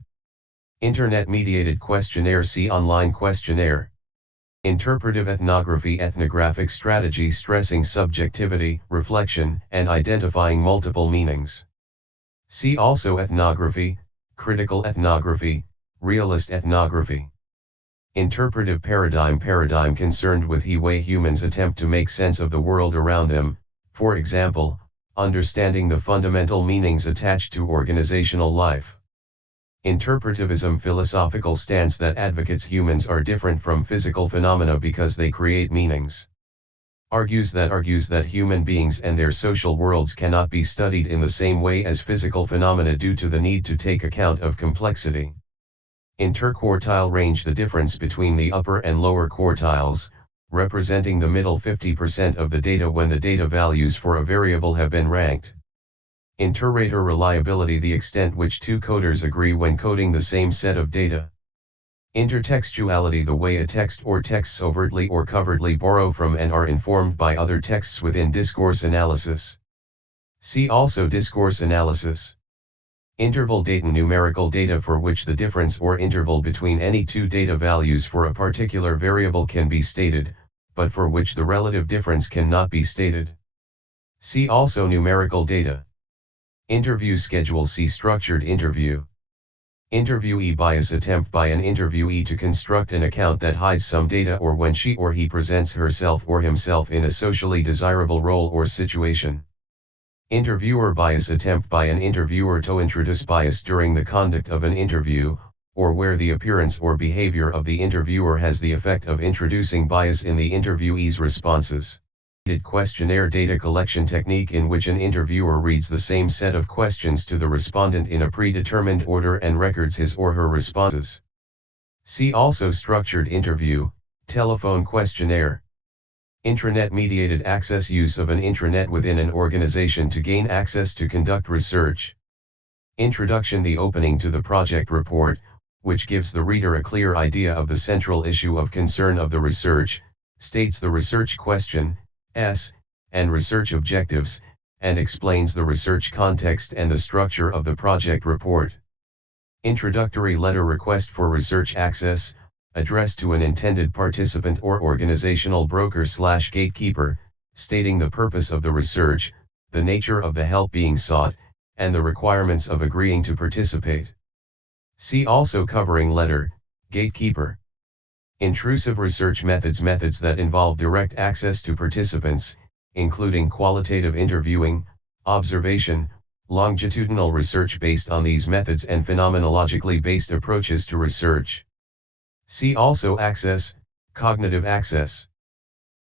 Internet-mediated questionnaire. See online questionnaire. Interpretive ethnography. Ethnographic strategy stressing subjectivity, reflection, and identifying multiple meanings. See also ethnography, critical ethnography, realist ethnography. Interpretive paradigm. Paradigm concerned with the way humans attempt to make sense of the world around them, for example, understanding the fundamental meanings attached to organizational life. Interpretivism. Philosophical stance that advocates humans are different from physical phenomena because they create meanings. Argues that human beings and their social worlds cannot be studied in the same way as physical phenomena due to the need to take account of complexity. Interquartile range. The difference between the upper and lower quartiles, representing the middle 50% of the data when the data values for a variable have been ranked. Inter-rater reliability. The extent which two coders agree when coding the same set of data. Intertextuality. The way a text or texts overtly or covertly borrow from and are informed by other texts within discourse analysis. See also discourse analysis. Interval data. Numerical data for which the difference or interval between any two data values for a particular variable can be stated, but for which the relative difference cannot be stated. See also numerical data. Interview schedule. See structured interview. Interviewee bias. Attempt by an interviewee to construct an account that hides some data or when she or he presents herself or himself in a socially desirable role or situation. Interviewer bias. Attempt by an interviewer to introduce bias during the conduct of an interview, or where the appearance or behavior of the interviewer has the effect of introducing bias in the interviewee's responses. Questionnaire. Data collection technique in which an interviewer reads the same set of questions to the respondent in a predetermined order and records his or her responses. See also structured interview, telephone questionnaire. Intranet-mediated access. Use of an intranet within an organization to gain access to conduct research. Introduction. The opening to the project report, which gives the reader a clear idea of the central issue of concern of the research, states the research question, and research objectives, and explains the research context and the structure of the project report. Introductory letter. Request for research access, addressed to an intended participant or organizational broker/gatekeeper, stating the purpose of the research, the nature of the help being sought, and the requirements of agreeing to participate. See also covering letter, gatekeeper. Intrusive research methods. Methods that involve direct access to participants, including qualitative interviewing, observation, longitudinal research based on these methods and phenomenologically based approaches to research. See also access, cognitive access.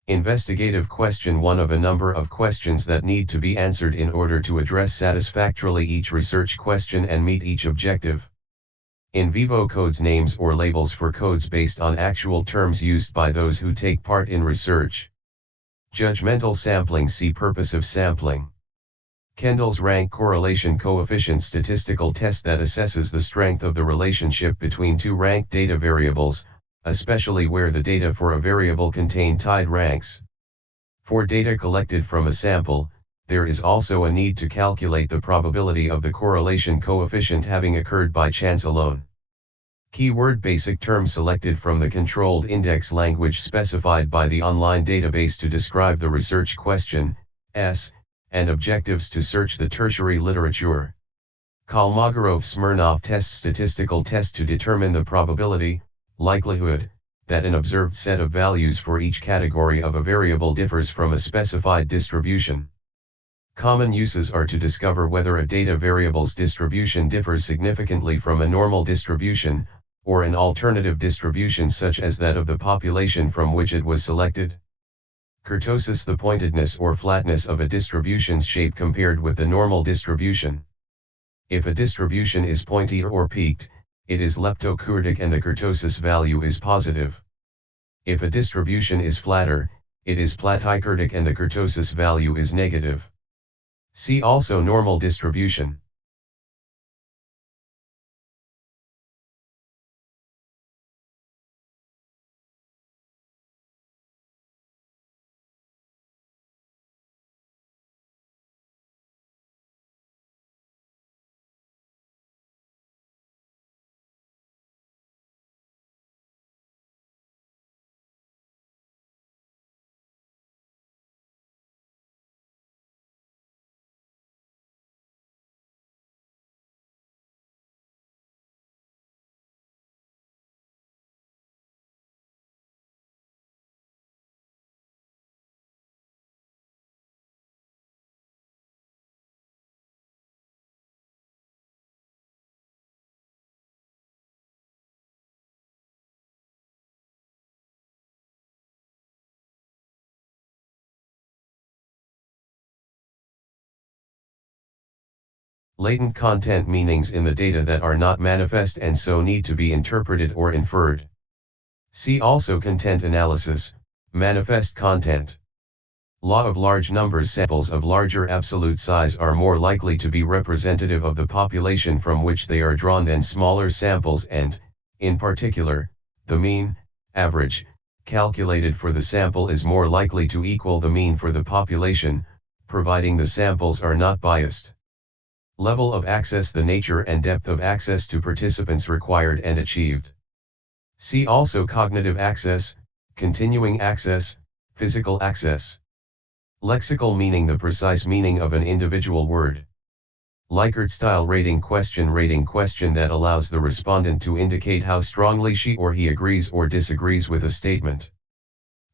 Investigative question. One of a number of questions that need to be answered in order to address satisfactorily each research question and meet each objective. In vivo codes. Names or labels for codes based on actual terms used by those who take part in research. Judgmental sampling. See purposive sampling. Kendall's rank correlation coefficient. Statistical test that assesses the strength of the relationship between two ranked data variables, especially where the data for a variable contain tied ranks. For data collected from a sample, there is also a need to calculate the probability of the correlation coefficient having occurred by chance alone. Keyword. Basic term selected from the controlled index language specified by the online database to describe the research question, and objectives to search the tertiary literature. Kolmogorov-Smirnov test. Statistical test to determine the probability, likelihood, that an observed set of values for each category of a variable differs from a specified distribution. Common uses are to discover whether a data variable's distribution differs significantly from a normal distribution, or an alternative distribution such as that of the population from which it was selected. Kurtosis. The pointedness or flatness of a distribution's shape compared with the normal distribution. If a distribution is pointy or peaked, it is leptokurtic and the kurtosis value is positive. If a distribution is flatter, it is platykurtic and the kurtosis value is negative. See also normal distribution. Latent content meanings in the data that are not manifest and so need to be interpreted or inferred. See also content analysis, manifest content. Law of large numbers. Samples of larger absolute size are more likely to be representative of the population from which they are drawn than smaller samples and, in particular, the mean, average, calculated for the sample is more likely to equal the mean for the population, providing the samples are not biased. Level of access. The nature and depth of access to participants required and achieved. See also cognitive access, continuing access, physical access. Lexical meaning. The precise meaning of an individual word. Likert-style rating question that allows the respondent to indicate how strongly she or he agrees or disagrees with a statement.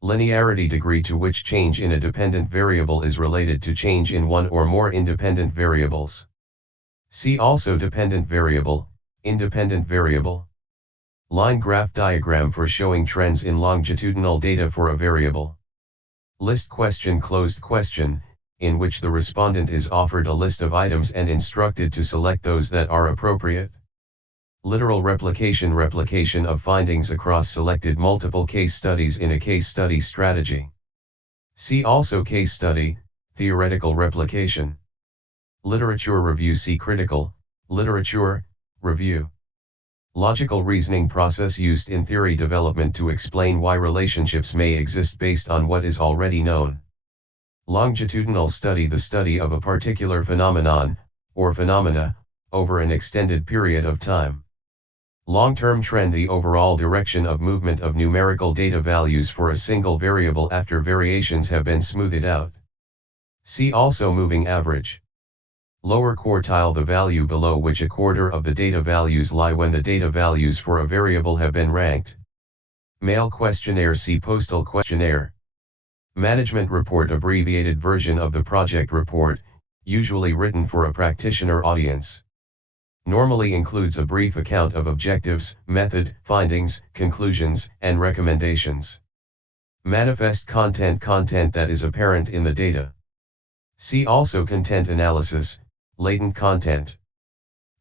Linearity. Degree to which change in a dependent variable is related to change in one or more independent variables. See also dependent variable, independent variable. Line graph diagram for showing trends in longitudinal data for a variable. List question. Closed question, in which the respondent is offered a list of items and instructed to select those that are appropriate. Literal replication. Replication of findings across selected multiple case studies in a case study strategy. See also case study, theoretical replication. Literature review. See critical, literature, review. Logical reasoning process used in theory development to explain why relationships may exist based on what is already known. Longitudinal study. The study of a particular phenomenon, or phenomena, over an extended period of time. Long-term trend. The overall direction of movement of numerical data values for a single variable after variations have been smoothed out. See also moving average. Lower quartile. The value below which a quarter of the data values lie when the data values for a variable have been ranked. Mail questionnaire. See postal questionnaire. Management report. Abbreviated version of the project report, usually written for a practitioner audience. Normally includes a brief account of objectives, method, findings, conclusions, and recommendations. Manifest content. Content that is apparent in the data. See also content analysis, latent content.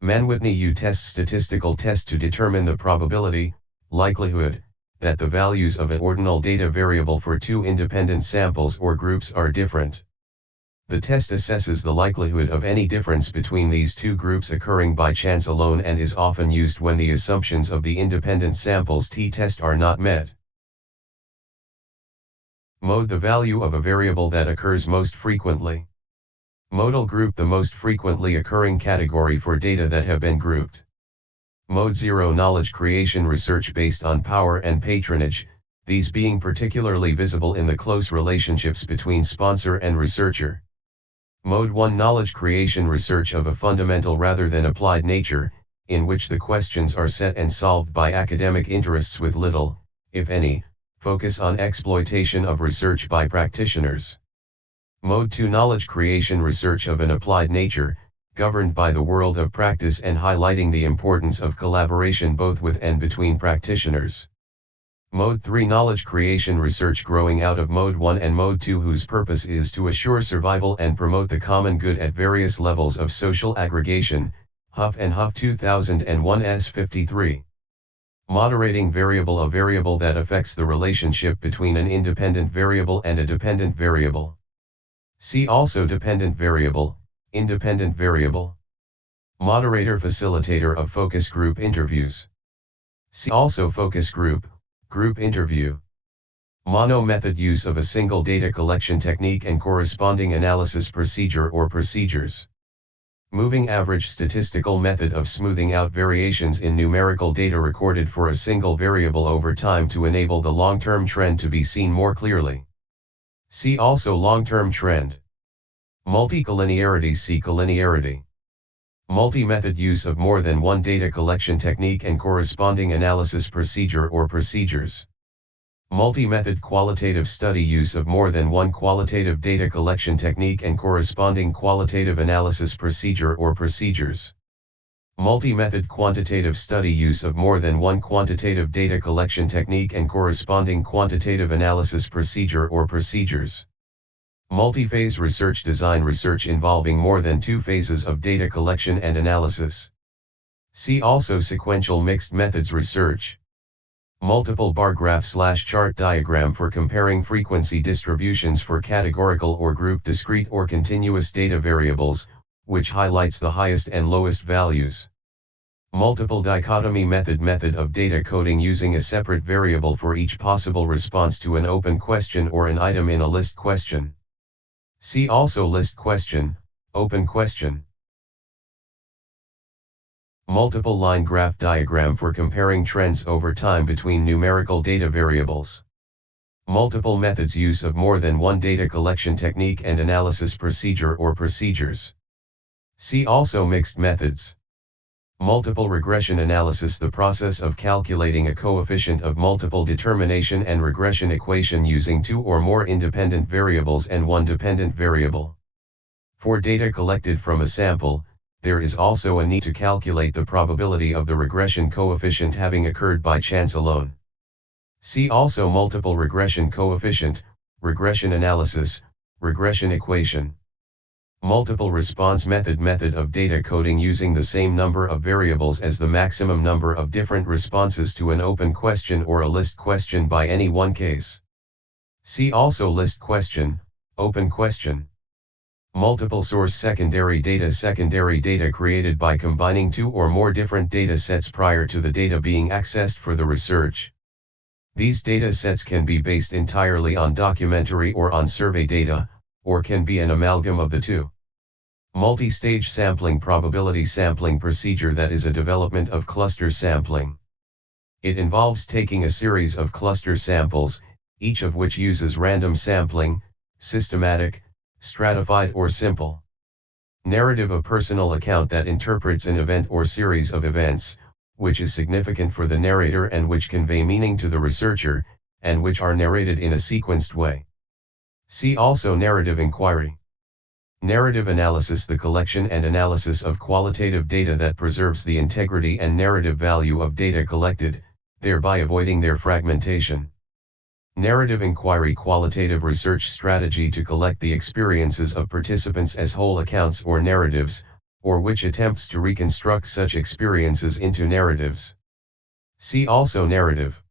Mann-Whitney U-test. Statistical test to determine the probability, likelihood, that the values of an ordinal data variable for two independent samples or groups are different. The test assesses the likelihood of any difference between these two groups occurring by chance alone and is often used when the assumptions of the independent samples t-test are not met. Mode. The value of a variable that occurs most frequently. Modal group. The most frequently occurring category for data that have been grouped. Mode 0. Knowledge creation research based on power and patronage, these being particularly visible in the close relationships between sponsor and researcher. Mode 1. Knowledge creation research of a fundamental rather than applied nature, in which the questions are set and solved by academic interests with little, if any, focus on exploitation of research by practitioners. Mode 2. Knowledge creation research of an applied nature, governed by the world of practice and highlighting the importance of collaboration both with and between practitioners. Mode 3. Knowledge creation research growing out of Mode 1 and Mode 2 whose purpose is to assure survival and promote the common good at various levels of social aggregation, Huff and Huff 2001 S53. Moderating variable. A variable that affects the relationship between an independent variable and a dependent variable. See also dependent variable, independent variable. Moderator. Facilitator of focus group interviews. See also focus group, group interview. Mono method. Use of a single data collection technique and corresponding analysis procedure or procedures. Moving average. Statistical method of smoothing out variations in numerical data recorded for a single variable over time to enable the long-term trend to be seen more clearly. See also long-term trend. Multi-collinearity. See collinearity. Multi-method. Use of more than one data collection technique and corresponding analysis procedure or procedures. Multi-method. Qualitative study. Use of more than one qualitative data collection technique and corresponding qualitative analysis procedure or procedures. Multi-method. Quantitative study. Use of more than one quantitative data collection technique and corresponding quantitative analysis procedure or procedures. Multi-phase research design research involving more than two phases of data collection and analysis. See also sequential mixed methods research. Multiple bar graph/chart diagram for comparing frequency distributions for categorical or group discrete or continuous data variables, which highlights the highest and lowest values. Multiple dichotomy method of data coding using a separate variable for each possible response to an open question or an item in a list question. See also list question, open question. Multiple line graph diagram for comparing trends over time between numerical data variables. Multiple methods use of more than one data collection technique and analysis procedure or procedures. See also mixed methods. Multiple regression analysis, the process of calculating a coefficient of multiple determination and regression equation using two or more independent variables and one dependent variable. For data collected from a sample, there is also a need to calculate the probability of the regression coefficient having occurred by chance alone. See also multiple regression coefficient, regression analysis, regression equation. Multiple response method of data coding using the same number of variables as the maximum number of different responses to an open question or a list question by any one case. See also list question, open question. Multiple source secondary data created by combining two or more different data sets prior to the data being accessed for the research. These data sets can be based entirely on documentary or on survey data, or can be an amalgam of the two. Multi-stage sampling probability sampling procedure, that is a development of cluster sampling. It involves taking a series of cluster samples, each of which uses random sampling, systematic, stratified or simple. Narrative, a personal account that interprets an event or series of events, which is significant for the narrator and which convey meaning to the researcher, and which are narrated in a sequenced way. See also narrative inquiry. Narrative analysis, the collection and analysis of qualitative data that preserves the integrity and narrative value of data collected, thereby avoiding their fragmentation. Narrative inquiry, qualitative research strategy to collect the experiences of participants as whole accounts or narratives, or which attempts to reconstruct such experiences into narratives. See also narrative.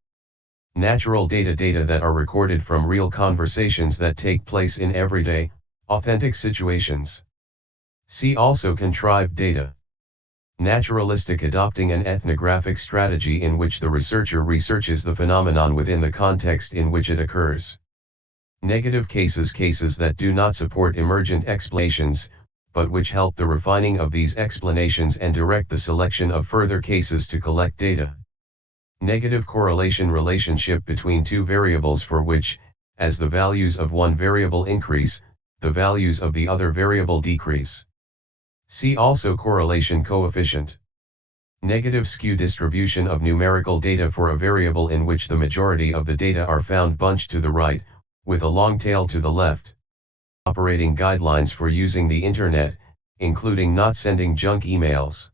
Natural data that are recorded from real conversations that take place in everyday, authentic situations. See also contrived data. Naturalistic, adopting an ethnographic strategy in which the researcher researches the phenomenon within the context in which it occurs. Negative cases that do not support emergent explanations, but which help the refining of these explanations and direct the selection of further cases to collect data. Negative correlation, relationship between two variables for which, as the values of one variable increase, the values of the other variable decrease. See also correlation coefficient. Negative skew distribution of numerical data for a variable in which the majority of the data are found bunched to the right, with a long tail to the left. Operating guidelines for using the internet, including not sending junk emails.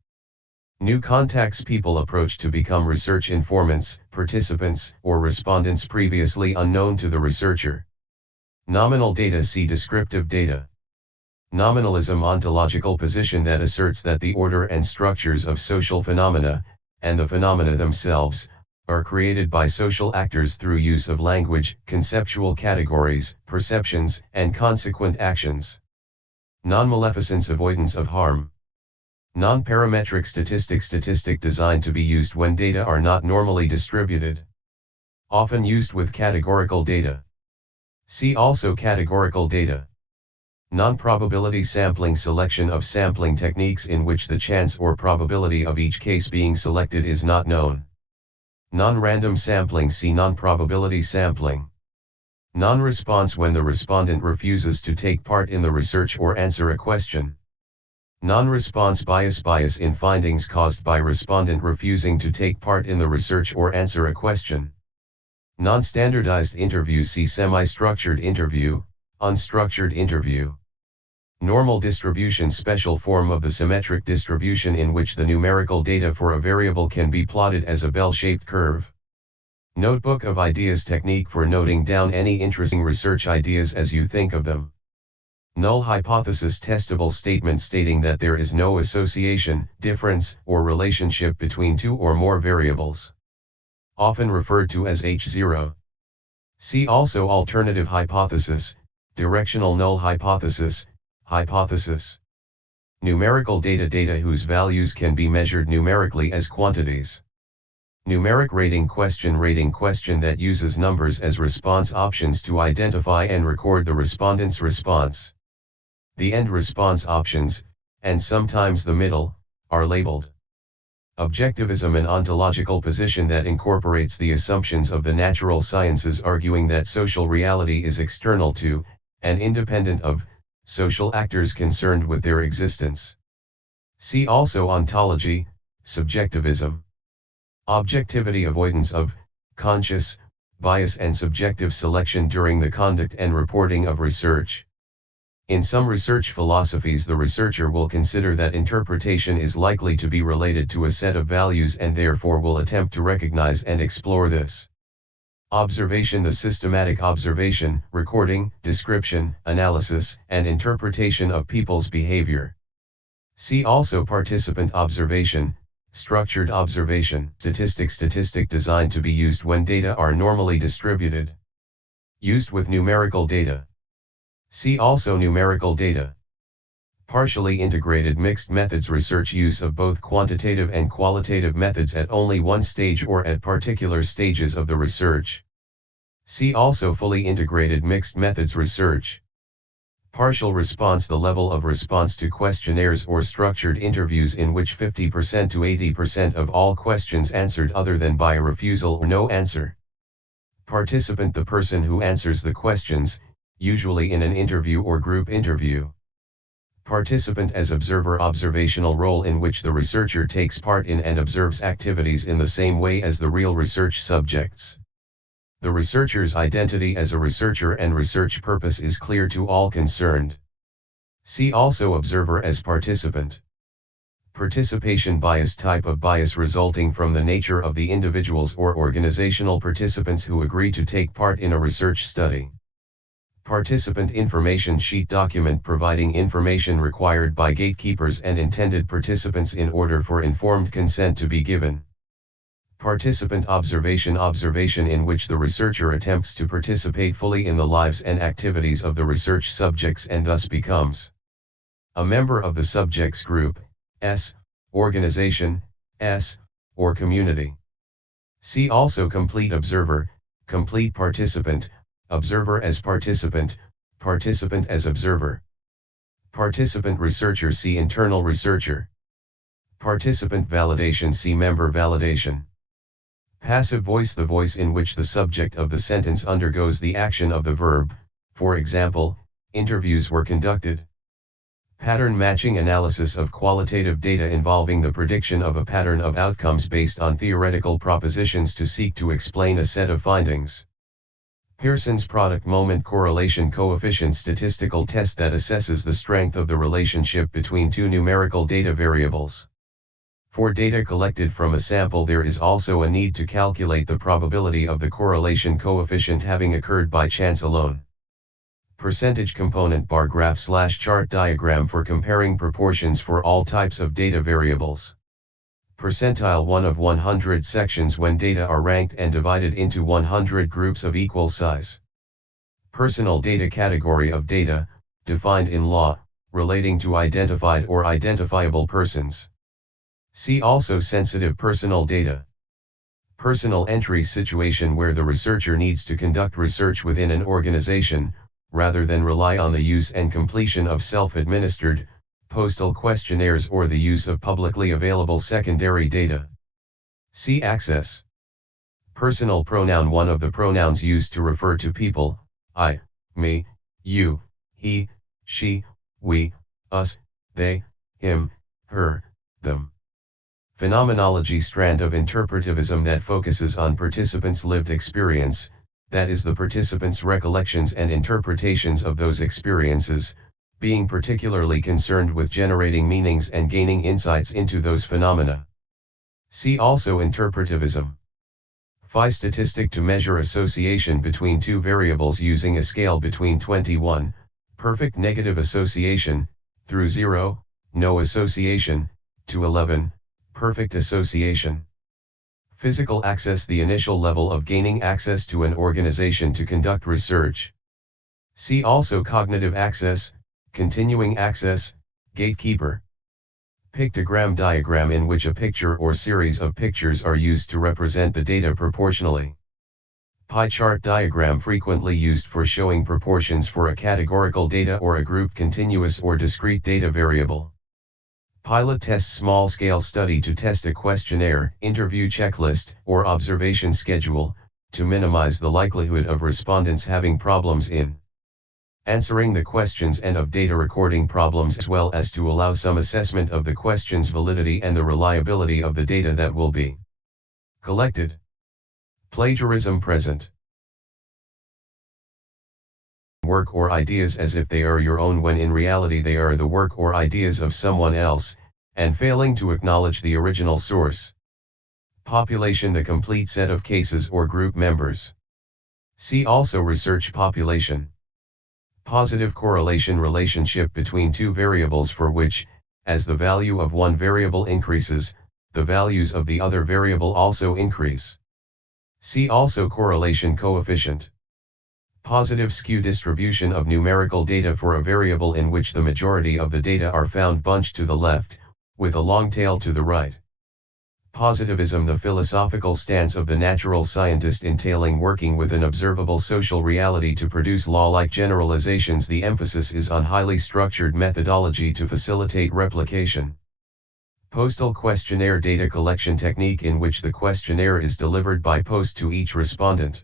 New contacts, people approach to become research informants, participants, or respondents previously unknown to the researcher. Nominal data, see descriptive data. Nominalism, ontological position that asserts that the order and structures of social phenomena, and the phenomena themselves, are created by social actors through use of language, conceptual categories, perceptions, and consequent actions. Non-maleficence, avoidance of harm. Non-parametric statistic designed to be used when data are not normally distributed. Often used with categorical data. See also categorical data. Non-probability sampling, selection of sampling techniques in which the chance or probability of each case being selected is not known. Non-random sampling, see non-probability sampling. Non-response, when the respondent refuses to take part in the research or answer a question. Non-response bias in findings caused by respondent refusing to take part in the research or answer a question. Non-standardized interview, see semi-structured interview, unstructured interview. Normal distribution, special form of the symmetric distribution in which the numerical data for a variable can be plotted as a bell-shaped curve. Notebook of ideas, technique for noting down any interesting research ideas as you think of them. Null hypothesis testable statement stating that there is no association, difference, or relationship between two or more variables. Often referred to as H0. See also alternative hypothesis, directional null hypothesis, hypothesis. Numerical data data whose values can be measured numerically as quantities. Numeric rating question that uses numbers as response options to identify and record the respondent's response. The end response options, and sometimes the middle, are labeled. Objectivism, an ontological position that incorporates the assumptions of the natural sciences, arguing that social reality is external to, and independent of, social actors concerned with their existence. See also ontology, subjectivism. Objectivity, avoidance of, conscious, bias and subjective selection during the conduct and reporting of research. In some research philosophies, the researcher will consider that interpretation is likely to be related to a set of values and therefore will attempt to recognize and explore this. Observation, the systematic observation, recording, description, analysis, and interpretation of people's behavior. See also participant observation, structured observation. Statistic designed to be used when data are normally distributed. Used with numerical data. See also numerical data. Partially integrated mixed methods research, use of both quantitative and qualitative methods at only one stage or at particular stages of the research. See also fully integrated mixed methods research. Partial response, the level of response to questionnaires or structured interviews in which 50% to 80% of all questions answered other than by a refusal or no answer. Participant, the person who answers the questions, usually in an interview or group interview. Participant as observer, observational role in which the researcher takes part in and observes activities in the same way as the real research subjects. The researcher's identity as a researcher and research purpose is clear to all concerned. See also observer as participant. Participation bias, type of bias resulting from the nature of the individuals or organizational participants who agree to take part in a research study. Participant information sheet, document providing information required by gatekeepers and intended participants in order for informed consent to be given. Participant observation in which the researcher attempts to participate fully in the lives and activities of the research subjects and thus becomes a member of the subjects group, S, organization, S, or community. See also complete observer, complete participant, observer as participant, participant as observer. Participant researcher, see internal researcher. Participant validation, see member validation. Passive voice, the voice in which the subject of the sentence undergoes the action of the verb, for example, interviews were conducted. Pattern matching, analysis of qualitative data involving the prediction of a pattern of outcomes based on theoretical propositions to seek to explain a set of findings. Pearson's product moment correlation coefficient, statistical test that assesses the strength of the relationship between two numerical data variables. For data collected from a sample, there is also a need to calculate the probability of the correlation coefficient having occurred by chance alone. Percentage component bar graph / chart diagram for comparing proportions for all types of data variables. Percentile 1 of 100 sections when data are ranked and divided into 100 groups of equal size. Personal data, category of data, defined in law, relating to identified or identifiable persons. See also sensitive personal data. Personal entry, situation where the researcher needs to conduct research within an organization, rather than rely on the use and completion of self-administered, postal questionnaires or the use of publicly available secondary data. See access. Personal pronoun, one of the pronouns used to refer to people, I, me, you, he, she, we, us, they, him, her, them. Phenomenology, strand of interpretivism that focuses on participants' lived experience, that is, the participants' recollections and interpretations of those experiences, being particularly concerned with generating meanings and gaining insights into those phenomena. See also interpretivism. Phi statistic, to measure association between two variables using a scale between 21% perfect negative association, through 0, no association, to 11, perfect association. Physical access, the initial level of gaining access to an organization to conduct research. See also cognitive access, continuing access, gatekeeper. Pictogram diagram, in which a picture or series of pictures are used to represent the data proportionally. Pie chart diagram, frequently used for showing proportions for a categorical data or a group continuous or discrete data variable. Pilot test, small-scale study to test a questionnaire, interview checklist, or observation schedule, to minimize the likelihood of respondents having problems in answering the questions and of data recording problems, as well as to allow some assessment of the question's validity and the reliability of the data that will be collected. Plagiarism present. Work or ideas as if they are your own when in reality they are the work or ideas of someone else, and failing to acknowledge the original source. Population, the complete set of cases or group members. See also research population. Positive correlation, relationship between two variables for which, as the value of one variable increases, the values of the other variable also increase. See also correlation coefficient. Positive skew distribution of numerical data for a variable in which the majority of the data are found bunched to the left, with a long tail to the right. Positivism, the philosophical stance of the natural scientist entailing working with an observable social reality to produce law-like generalizations. The emphasis is on highly structured methodology to facilitate replication. Postal questionnaire, data collection technique in which the questionnaire is delivered by post to each respondent.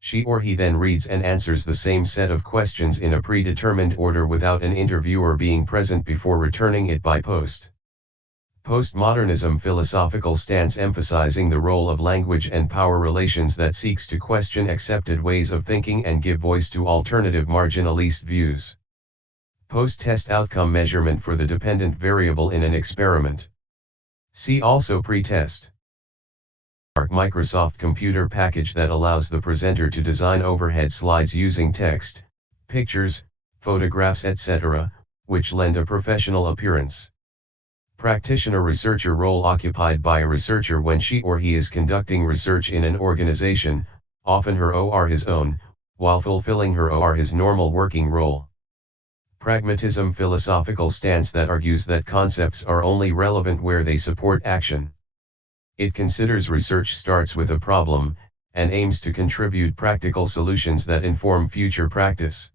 She or he then reads and answers the same set of questions in a predetermined order without an interviewer being present before returning it by post. Postmodernism, philosophical stance emphasizing the role of language and power relations that seeks to question accepted ways of thinking and give voice to alternative marginalist views. Post-test outcome measurement for the dependent variable in an experiment. See also pre-test. Microsoft computer package that allows the presenter to design overhead slides using text, pictures, photographs, etc., which lend a professional appearance. Practitioner researcher role occupied by a researcher when she or he is conducting research in an organization, often her or his own, while fulfilling her or his normal working role. Pragmatism, philosophical stance that argues that concepts are only relevant where they support action. It considers research starts with a problem, and aims to contribute practical solutions that inform future practice.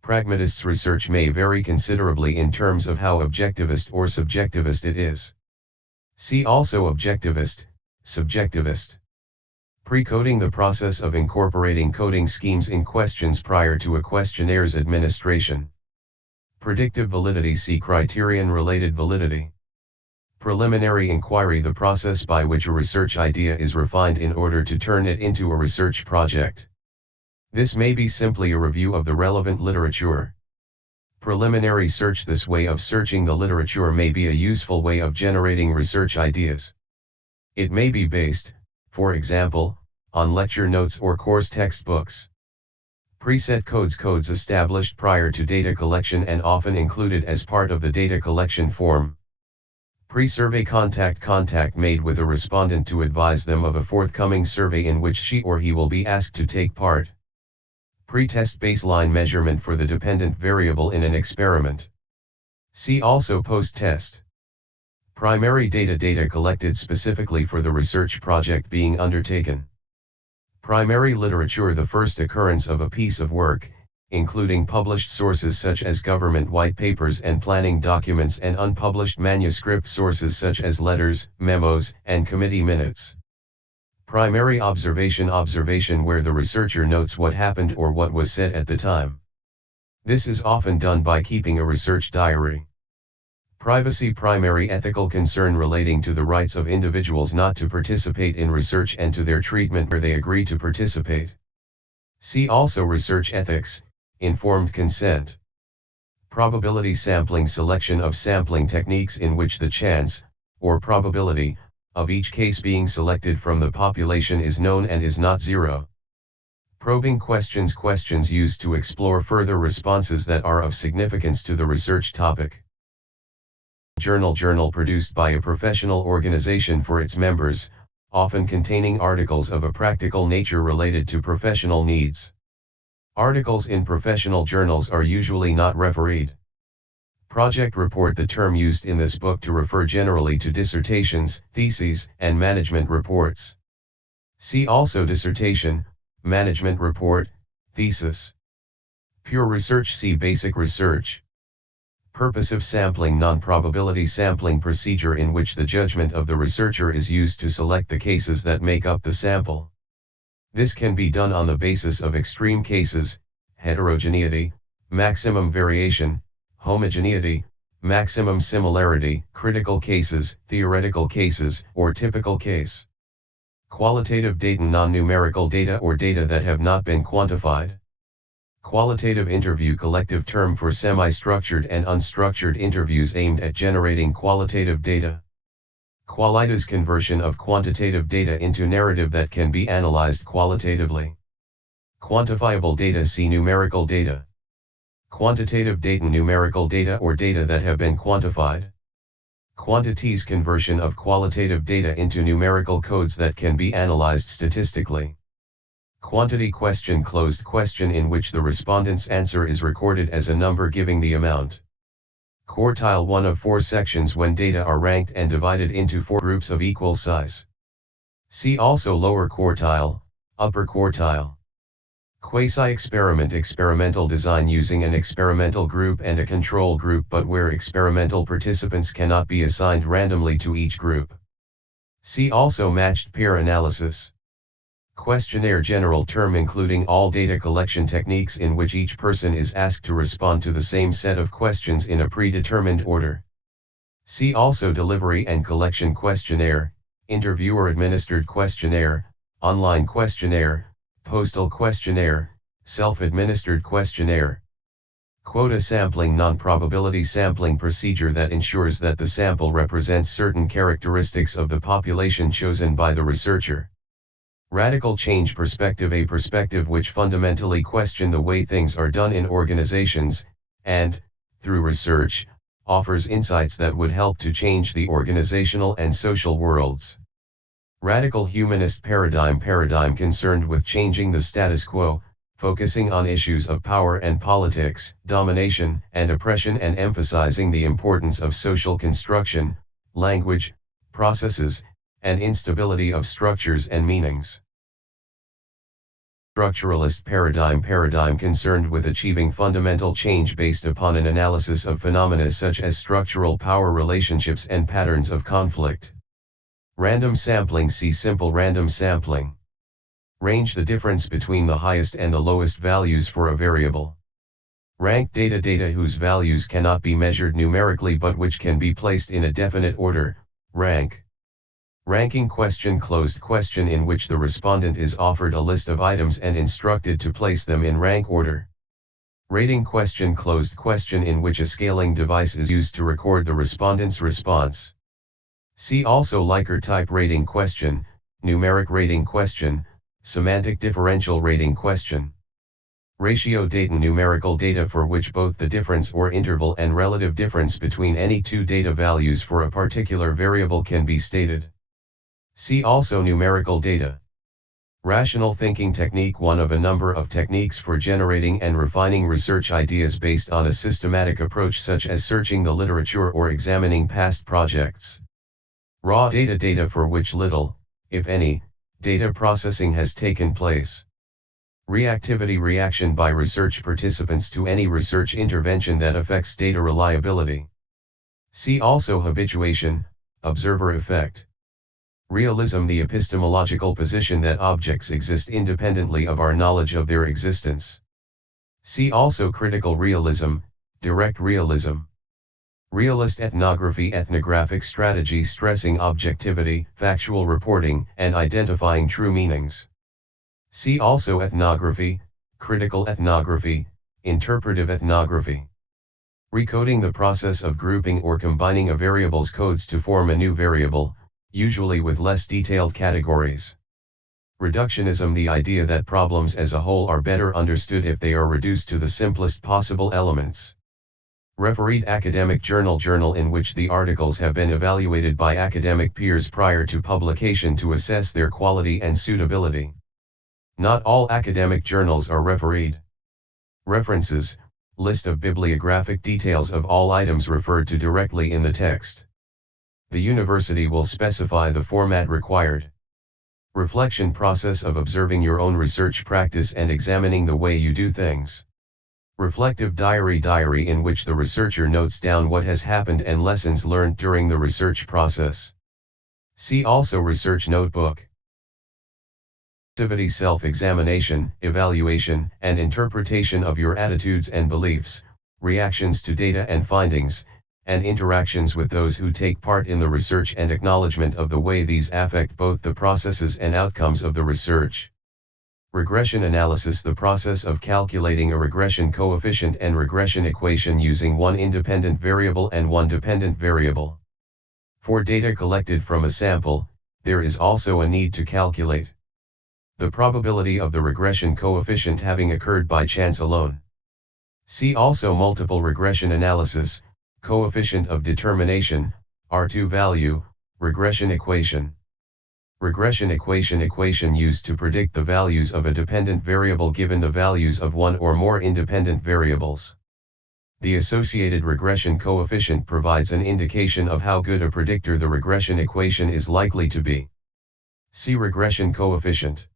Pragmatists' research may vary considerably in terms of how objectivist or subjectivist it is. See also objectivist, subjectivist. Pre-coding, the process of incorporating coding schemes in questions prior to a questionnaire's administration. Predictive validity, see criterion-related validity. Preliminary inquiry, the process by which a research idea is refined in order to turn it into a research project. This may be simply a review of the relevant literature. Preliminary search, this way of searching the literature may be a useful way of generating research ideas. It may be based, for example, on lecture notes or course textbooks. Preset codes established prior to data collection and often included as part of the data collection form. Pre-survey contact made with a respondent to advise them of a forthcoming survey in which she or he will be asked to take part. Pre-test baseline measurement for the dependent variable in an experiment. See also post-test. Primary data collected specifically for the research project being undertaken. Primary literature, the first occurrence of a piece of work, including published sources such as government white papers and planning documents and unpublished manuscript sources such as letters, memos, and committee minutes. Primary observation where the researcher notes what happened or what was said at the time. This is often done by keeping a research diary. Privacy, primary ethical concern relating to the rights of individuals not to participate in research and to their treatment where they agree to participate. See also research ethics, informed consent. Probability sampling, selection of sampling techniques in which the chance, or probability, of each case being selected from the population is known and is not zero. Probing questions. Questions used to explore further responses that are of significance to the research topic. Journal produced by a professional organization for its members, often containing articles of a practical nature related to professional needs. Articles in professional journals are usually not refereed. Project report. The term used in this book to refer generally to dissertations, theses, and management reports. See also dissertation, management report, thesis. Pure research. See basic research. Purposive sampling. Non-probability sampling procedure in which the judgment of the researcher is used to select the cases that make up the sample. This can be done on the basis of extreme cases, heterogeneity, maximum variation, homogeneity, maximum similarity, critical cases, theoretical cases, or typical case. Qualitative data. Non-numerical data or data that have not been quantified. Qualitative interview. Collective term for semi-structured and unstructured interviews aimed at generating qualitative data. Qualitas. Conversion of quantitative data into narrative that can be analyzed qualitatively. Quantifiable data. See numerical data. Quantitative data. Numerical data or data that have been quantified. Quantities. Conversion of qualitative data into numerical codes that can be analyzed statistically. Quantity. Question. Closed question in which the respondent's answer is recorded as a number giving the amount. Quartile. One of four sections when data are ranked and divided into four groups of equal size. See also lower quartile, upper quartile. Quasi-experiment. Experimental design using an experimental group and a control group but where experimental participants cannot be assigned randomly to each group. See also matched pair analysis. Questionnaire. General term including all data collection techniques in which each person is asked to respond to the same set of questions in a predetermined order. See also delivery and collection questionnaire, interviewer-administered questionnaire, online questionnaire, postal questionnaire, self-administered questionnaire. Quota sampling. Non-probability sampling procedure that ensures that the sample represents certain characteristics of the population chosen by the researcher. Radical change perspective. A perspective which fundamentally questions the way things are done in organizations, and, through research, offers insights that would help to change the organizational and social worlds. Radical humanist paradigm. Paradigm concerned with changing the status quo, focusing on issues of power and politics, domination and oppression and emphasizing the importance of social construction, language, processes, and instability of structures and meanings. Structuralist paradigm. Paradigm concerned with achieving fundamental change based upon an analysis of phenomena such as structural power relationships and patterns of conflict. Random sampling. See simple random sampling. Range. The difference between the highest and the lowest values for a variable. Ranked data. Data whose values cannot be measured numerically but which can be placed in a definite order, rank. Ranking question. Closed question in which the respondent is offered a list of items and instructed to place them in rank order. Rating question. Closed question in which a scaling device is used to record the respondent's response. See also Likert type rating question, numeric rating question, semantic differential rating question. Ratio data. Numerical data for which both the difference or interval and relative difference between any two data values for a particular variable can be stated. See also numerical data. Rational thinking technique. One of a number of techniques for generating and refining research ideas based on a systematic approach such as searching the literature or examining past projects. Raw data. Data for which little, if any, data processing has taken place. Reactivity. Reaction by research participants to any research intervention that affects data reliability. See also habituation, observer effect. Realism. The epistemological position that objects exist independently of our knowledge of their existence. See also critical realism, direct realism. Realist ethnography. Ethnographic strategy stressing objectivity, factual reporting, and identifying true meanings. See also ethnography, critical ethnography, interpretive ethnography. Recoding. The process of grouping or combining a variable's codes to form a new variable, usually with less detailed categories. Reductionism, the idea that problems as a whole are better understood if they are reduced to the simplest possible elements. Refereed academic journal in which the articles have been evaluated by academic peers prior to publication to assess their quality and suitability. Not all academic journals are refereed. References, list of bibliographic details of all items referred to directly in the text. The university will specify the format required. Reflection process of observing your own research practice and examining the way you do things. Reflective diary in which the researcher notes down what has happened and lessons learned during the research process. See also Research Notebook. Activity self-examination, evaluation, and interpretation of your attitudes and beliefs, reactions to data and findings, and interactions with those who take part in the research and acknowledgement of the way these affect both the processes and outcomes of the research. Regression analysis, the process of calculating a regression coefficient and regression equation using one independent variable and one dependent variable. For data collected from a sample, there is also a need to calculate the probability of the regression coefficient having occurred by chance alone. See also multiple regression analysis, coefficient of determination, R2 value, regression equation. Regression equation used to predict the values of a dependent variable given the values of one or more independent variables. The associated regression coefficient provides an indication of how good a predictor the regression equation is likely to be. See regression coefficient.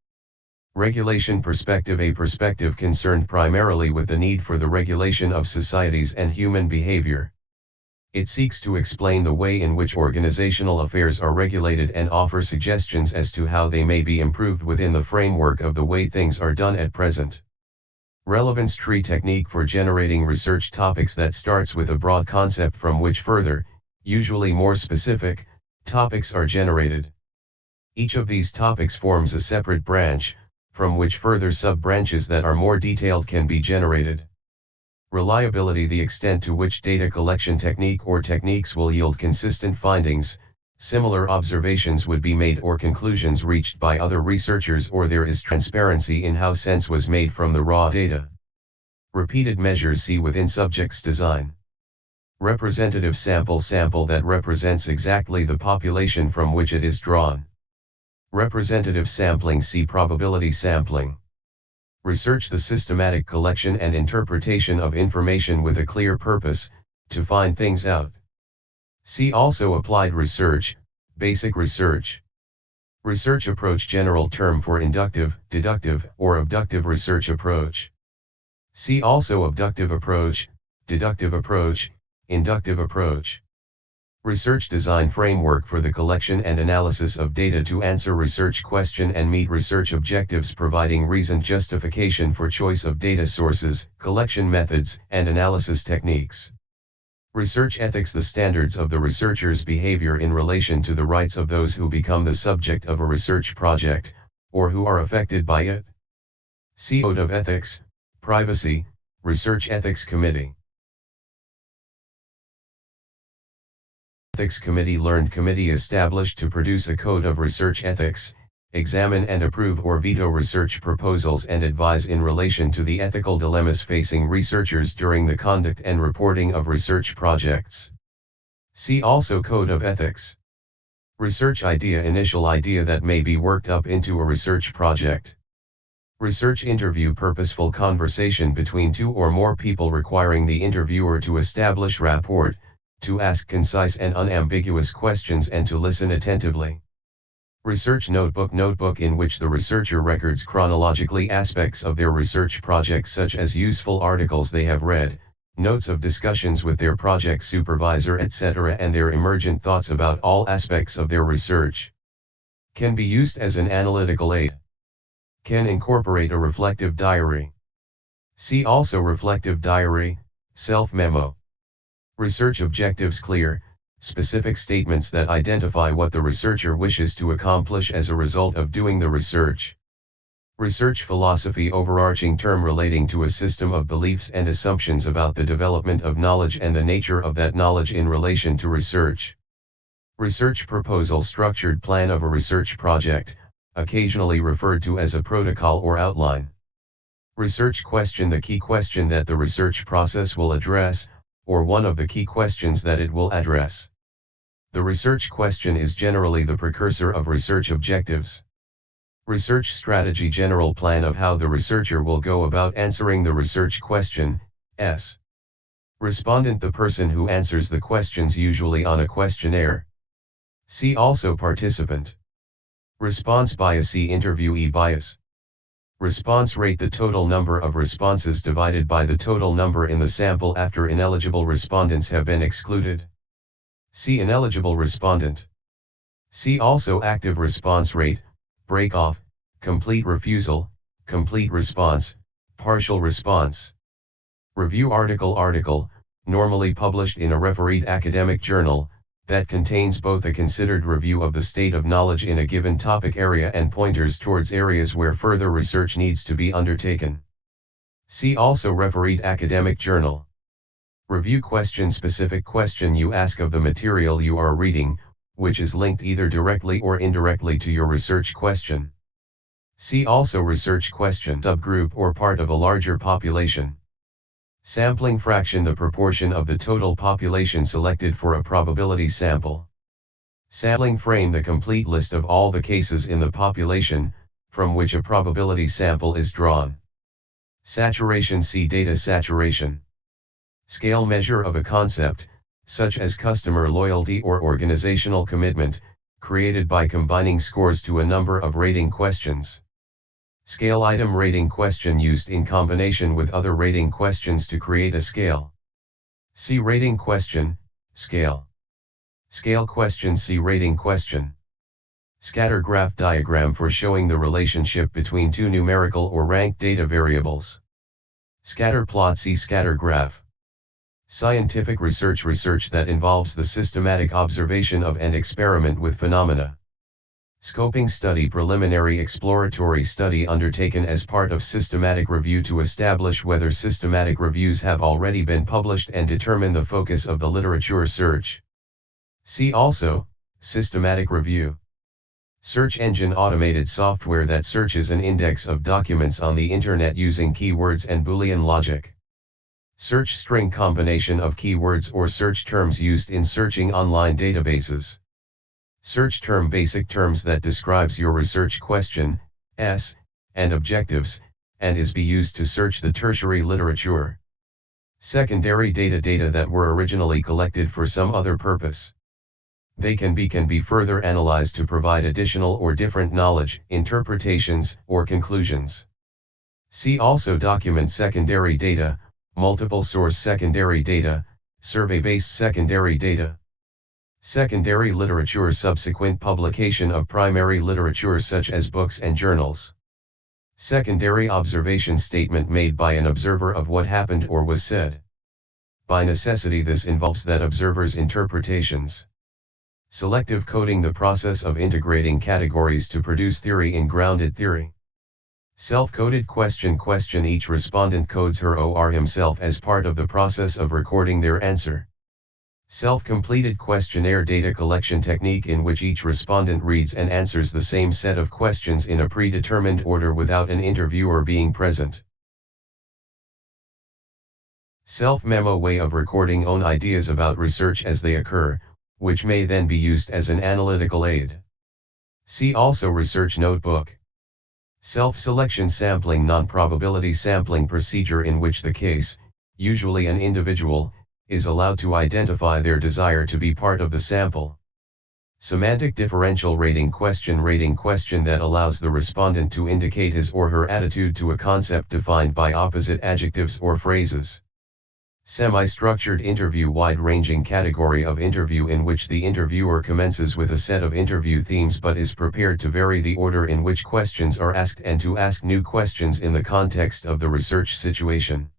Regulation perspective, a perspective concerned primarily with the need for the regulation of societies and human behavior. It seeks to explain the way in which organizational affairs are regulated and offer suggestions as to how they may be improved within the framework of the way things are done at present. Relevance tree technique for generating research topics that starts with a broad concept from which further, usually more specific, topics are generated. Each of these topics forms a separate branch, from which further sub-branches that are more detailed can be generated. Reliability, the extent to which data collection technique or techniques will yield consistent findings, similar observations would be made or conclusions reached by other researchers, or there is transparency in how sense was made from the raw data. Repeated measures, see within subjects design. Representative sample that represents exactly the population from which it is drawn. Representative sampling, see probability sampling. Research, the systematic collection and interpretation of information with a clear purpose, to find things out. See also applied research, basic research. Research approach, general term for inductive, deductive, or abductive research approach. See also abductive approach, deductive approach, inductive approach. Research design framework for the collection and analysis of data to answer research question and meet research objectives, providing reasoned justification for choice of data sources, collection methods, and analysis techniques. Research ethics, the standards of the researcher's behavior in relation to the rights of those who become the subject of a research project, or who are affected by it. See Code of Ethics, Privacy, Research Ethics Committee. Ethics Committee, learned committee established to produce a code of research ethics, examine and approve or veto research proposals and advise in relation to the ethical dilemmas facing researchers during the conduct and reporting of research projects. See also Code of Ethics. Research idea, initial idea that may be worked up into a research project. Research interview, purposeful conversation between two or more people requiring the interviewer to establish rapport, to ask concise and unambiguous questions and to listen attentively. Research notebook, notebook in which the researcher records chronologically aspects of their research project, such as useful articles they have read, notes of discussions with their project supervisor, etc., and their emergent thoughts about all aspects of their research. Can be used as an analytical aid. Can incorporate a reflective diary. See also reflective diary, self-memo. Research objectives, clear, specific statements that identify what the researcher wishes to accomplish as a result of doing the research. Research philosophy, overarching term relating to a system of beliefs and assumptions about the development of knowledge and the nature of that knowledge in relation to research. Research proposal, structured plan of a research project, occasionally referred to as a protocol or outline. Research question: the key question that the research process will address, or one of the key questions that it will address. The research question is generally the precursor of research objectives. Research strategy: general plan of how the researcher will go about answering the research question. S. Respondent: the person who answers the questions, usually on a questionnaire. See also participant. Response bias: see interviewee bias. Response rate: the total number of responses divided by the total number in the sample after ineligible respondents have been excluded. See ineligible respondent. See also active response rate, break off, complete refusal, complete response, partial response. Review article, normally published in a refereed academic journal, that contains both a considered review of the state of knowledge in a given topic area and pointers towards areas where further research needs to be undertaken. See also refereed academic journal. Review question: specific question you ask of the material you are reading, which is linked either directly or indirectly to your research question. See also research question: subgroup or part of a larger population. Sampling fraction: the proportion of the total population selected for a probability sample. Sampling frame: the complete list of all the cases in the population, from which a probability sample is drawn. Saturation: see data saturation. Scale: measure of a concept, such as customer loyalty or organizational commitment, created by combining scores to a number of rating questions. Scale item: rating question used in combination with other rating questions to create a scale. See rating question, scale. Scale question: see rating question. Scatter graph diagram for showing the relationship between two numerical or ranked data variables. Scatter plot: see scatter graph. Scientific research: research that involves the systematic observation of and experiment with phenomena. Scoping study: preliminary exploratory study undertaken as part of systematic review to establish whether systematic reviews have already been published and determine the focus of the literature search. See also, systematic review. Search engine: automated software that searches an index of documents on the internet using keywords and Boolean logic. Search string: combination of keywords or search terms used in searching online databases. Search term: basic terms that describes your research question, and objectives, and is be used to search the tertiary literature. Secondary data: data that were originally collected for some other purpose. They can be further analyzed to provide additional or different knowledge, interpretations, or conclusions. See also document secondary data, multiple source secondary data, survey-based secondary data. Secondary literature: subsequent publication of primary literature such as books and journals. Secondary observation: statement made by an observer of what happened or was said. By necessity, this involves that observer's interpretations. Selective coding: the process of integrating categories to produce theory in grounded theory. Self-coded question: each respondent codes her or himself as part of the process of recording their answer. Self-completed questionnaire: data collection technique in which each respondent reads and answers the same set of questions in a predetermined order without an interviewer being present. Self-memo: way of recording own ideas about research as they occur, which may then be used as an analytical aid. See also research notebook. Self-selection sampling: non-probability sampling procedure in which the case, usually an individual, is allowed to identify their desire to be part of the sample. Semantic differential rating question that allows the respondent to indicate his or her attitude to a concept defined by opposite adjectives or phrases. Semi-structured interview: wide-ranging category of interview in which the interviewer commences with a set of interview themes but is prepared to vary the order in which questions are asked and to ask new questions in the context of the research situation.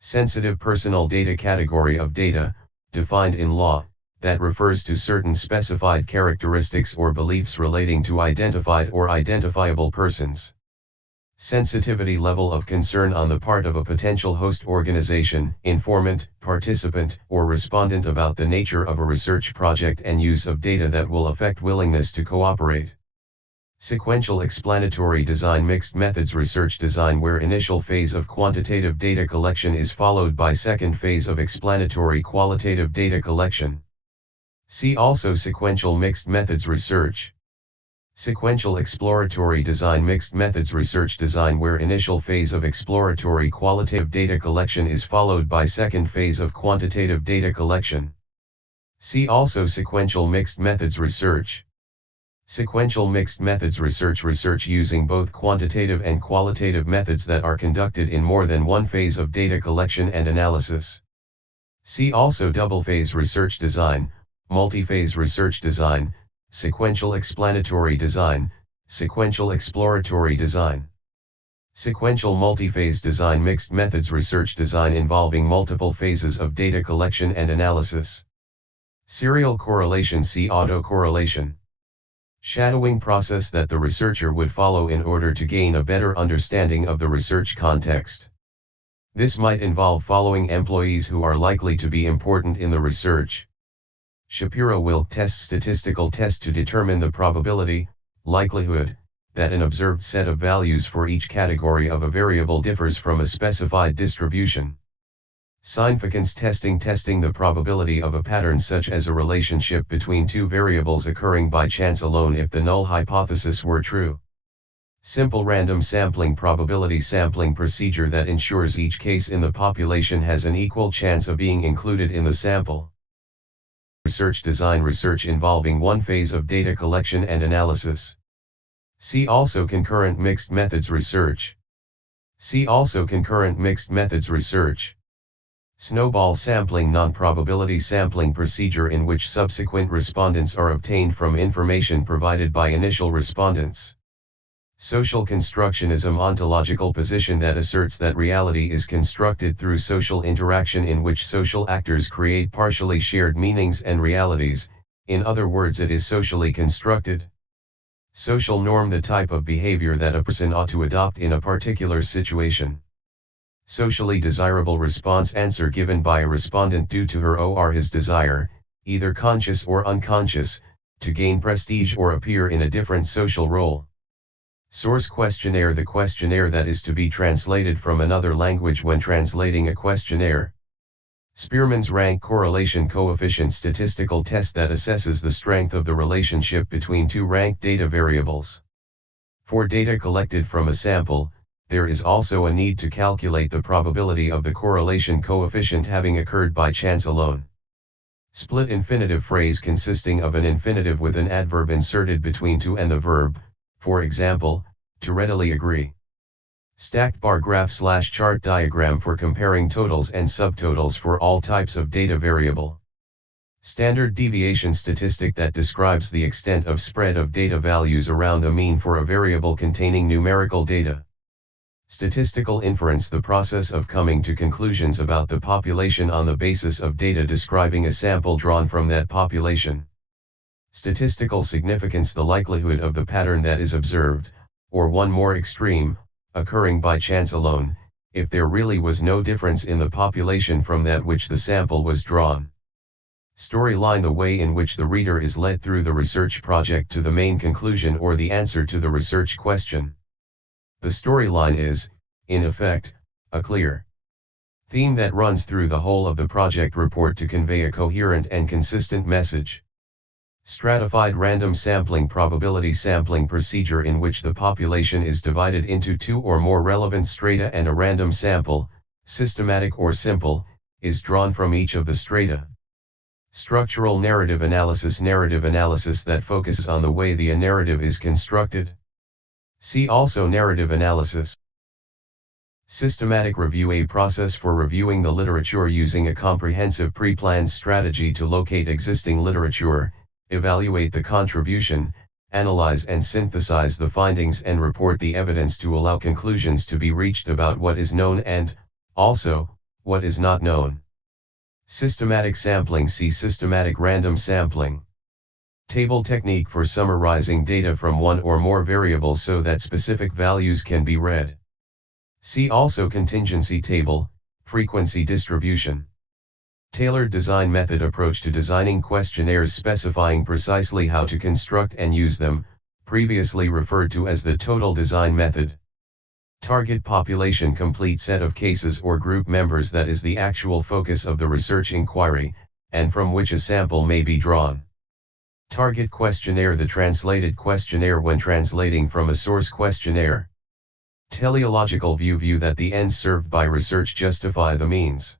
Sensitive personal data: category of data, defined in law, that refers to certain specified characteristics or beliefs relating to identified or identifiable persons. Sensitivity: level of concern on the part of a potential host organization, informant, participant, or respondent about the nature of a research project and use of data that will affect willingness to cooperate. Sequential explanatory design. Mixed methods research design where initial phase of quantitative data collection is followed by second phase of explanatory qualitative data collection. See also sequential mixed methods research. Sequential exploratory design. Mixed methods research design where initial phase of exploratory qualitative data collection is followed by second phase of quantitative data collection. See also sequential mixed methods research. Sequential mixed methods research. Research using both quantitative and qualitative methods that are conducted in more than one phase of data collection and analysis. See also double phase research design, multi-phase research design, sequential explanatory design, sequential exploratory design. Sequential multi-phase design. Mixed methods research design involving multiple phases of data collection and analysis. Serial correlation. See autocorrelation. Shadowing process that the researcher would follow in order to gain a better understanding of the research context. This might involve following employees who are likely to be important in the research. Shapiro-Wilk test. Statistical test to determine the probability, likelihood, that an observed set of values for each category of a variable differs from a specified distribution. Significance testing. Testing the probability of a pattern such as a relationship between two variables occurring by chance alone if the null hypothesis were true. Simple random sampling. Probability sampling procedure that ensures each case in the population has an equal chance of being included in the sample. Research design. Research involving one phase of data collection and analysis. See also concurrent mixed methods research. See also concurrent mixed methods research. Snowball sampling. Non-probability sampling procedure in which subsequent respondents are obtained from information provided by initial respondents. Social constructionism. Ontological position that asserts that reality is constructed through social interaction in which social actors create partially shared meanings and realities, in other words it is socially constructed. Social norm. The type of behavior that a person ought to adopt in a particular situation. Socially desirable response. Answer given by a respondent due to her or his desire, either conscious or unconscious, to gain prestige or appear in a different social role. Source questionnaire. The questionnaire that is to be translated from another language when translating a questionnaire. Spearman's rank correlation coefficient. Statistical test that assesses the strength of the relationship between two ranked data variables. For data collected from a sample, there is also a need to calculate the probability of the correlation coefficient having occurred by chance alone. Split infinitive phrase consisting of an infinitive with an adverb inserted between to and the verb, for example, to readily agree. Stacked bar graph / chart diagram for comparing totals and subtotals for all types of data variable. Standard deviation statistic that describes the extent of spread of data values around a mean for a variable containing numerical data. Statistical inference. The process of coming to conclusions about the population on the basis of data describing a sample drawn from that population. Statistical significance. The likelihood of the pattern that is observed, or one more extreme, occurring by chance alone, if there really was no difference in the population from that which the sample was drawn. Storyline. The way in which the reader is led through the research project to the main conclusion or the answer to the research question. The storyline is, in effect, a clear theme that runs through the whole of the project report to convey a coherent and consistent message. Stratified random sampling. Probability sampling procedure in which the population is divided into two or more relevant strata and a random sample, systematic or simple, is drawn from each of the strata. Structural narrative analysis. Narrative analysis that focuses on the way the narrative is constructed. See also narrative analysis. Systematic review. A process for reviewing the literature using a comprehensive pre-planned strategy to locate existing literature, evaluate the contribution, analyze and synthesize the findings and report the evidence to allow conclusions to be reached about what is known and, also, what is not known. Systematic sampling. See systematic random sampling. Table technique for summarizing data from one or more variables so that specific values can be read. See also contingency table, frequency distribution. Tailored design method approach to designing questionnaires specifying precisely how to construct and use them, previously referred to as the total design method. Target population, complete set of cases or group members that is the actual focus of the research inquiry, and from which a sample may be drawn. Target questionnaire, the translated questionnaire when translating from a source questionnaire. Teleological view that the ends served by research justify the means.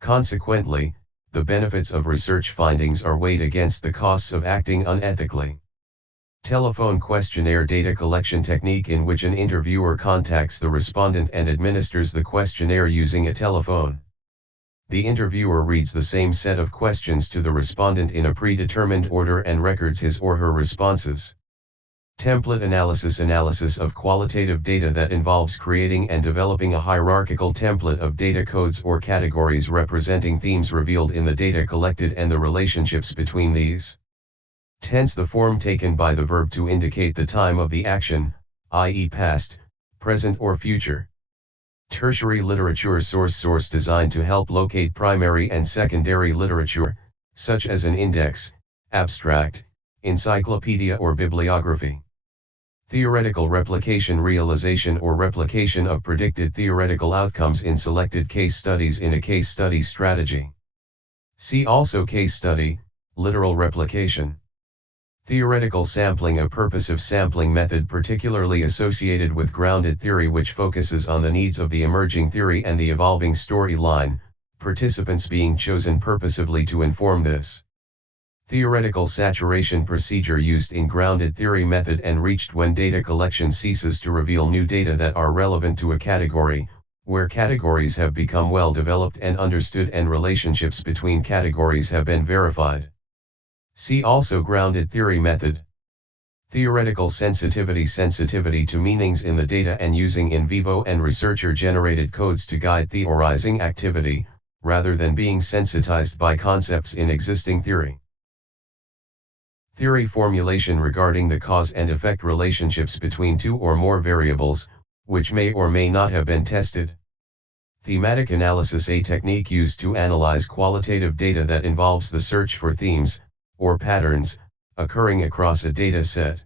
Consequently, the benefits of research findings are weighed against the costs of acting unethically. Telephone questionnaire, data collection technique in which an interviewer contacts the respondent and administers the questionnaire using a telephone. The interviewer reads the same set of questions to the respondent in a predetermined order and records his or her responses. Template analysis, analysis of qualitative data that involves creating and developing a hierarchical template of data codes or categories representing themes revealed in the data collected and the relationships between these. Tense, the form taken by the verb to indicate the time of the action, i.e. past, present or future. Tertiary literature, source designed to help locate primary and secondary literature, such as an index, abstract, encyclopedia or bibliography. Theoretical replication, realization or replication of predicted theoretical outcomes in selected case studies in a case study strategy. See also case study, literal replication. Theoretical sampling, a purposive sampling method particularly associated with grounded theory which focuses on the needs of the emerging theory and the evolving storyline, participants being chosen purposively to inform this. Theoretical saturation procedure used in grounded theory method and reached when data collection ceases to reveal new data that are relevant to a category, where categories have become well developed and understood and relationships between categories have been verified. See also grounded theory method. Theoretical sensitivity, sensitivity to meanings in the data and using in vivo and researcher-generated codes to guide theorizing activity, rather than being sensitized by concepts in existing theory. Theory formulation regarding the cause and effect relationships between two or more variables, which may or may not have been tested. Thematic analysis, a technique used to analyze qualitative data that involves the search for themes, or patterns, occurring across a data set.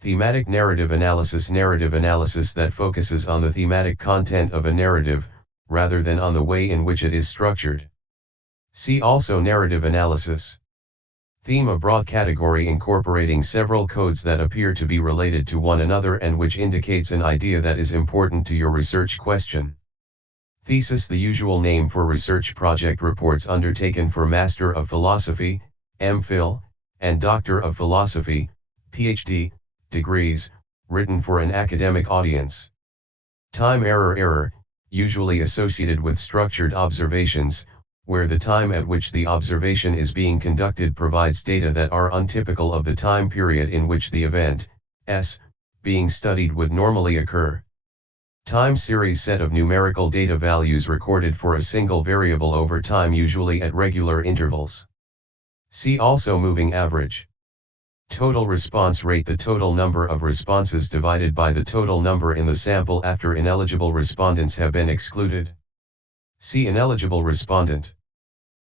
Thematic narrative analysis that focuses on the thematic content of a narrative, rather than on the way in which it is structured. See also narrative analysis. Theme, a broad category incorporating several codes that appear to be related to one another and which indicates an idea that is important to your research question. Thesis, the usual name for research project reports undertaken for Master of Philosophy, MPhil, and Doctor of Philosophy, PhD, degrees, written for an academic audience. Time, error, usually associated with structured observations, where the time at which the observation is being conducted provides data that are untypical of the time period in which the event, being studied would normally occur. Time series, set of numerical data values recorded for a single variable over time, usually at regular intervals. See also moving average. Total response rate, the total number of responses divided by the total number in the sample after ineligible respondents have been excluded. See ineligible respondent.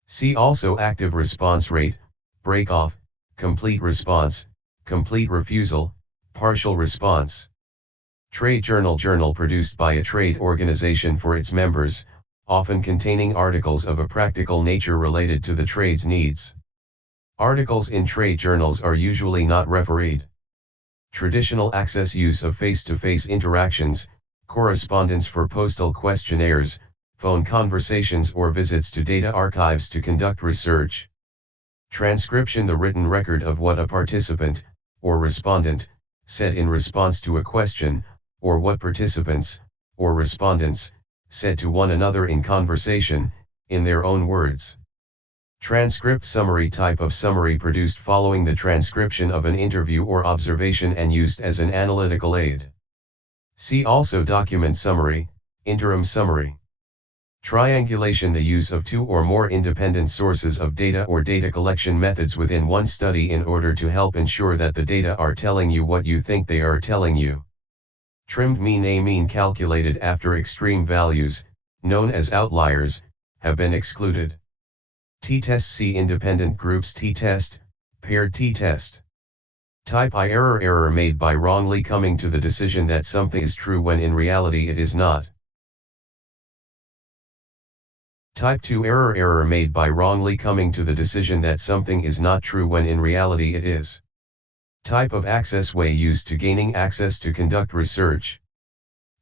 See also active response rate, break-off, complete response, complete refusal, partial response. Trade journal produced by a trade organization for its members, often containing articles of a practical nature related to the trade's needs. Articles in trade journals are usually not refereed. Traditional access, use of face-to-face interactions, correspondence for postal questionnaires, phone conversations or visits to data archives to conduct research. Transcription, the written record of what a participant, or respondent, said in response to a question, or what participants, or respondents, said to one another in conversation, in their own words. Transcript summary, type of summary produced following the transcription of an interview or observation and used as an analytical aid. See also document summary, interim summary. Triangulation, the use of two or more independent sources of data or data collection methods within one study in order to help ensure that the data are telling you what you think they are telling you. Trimmed mean, a mean calculated after extreme values, known as outliers, have been excluded. T-test, see independent groups, t-test, paired t-test. Type I error made by wrongly coming to the decision that something is true when in reality it is not. Type 2 error made by wrongly coming to the decision that something is not true when in reality it is. Type of access way used to gaining access to conduct research.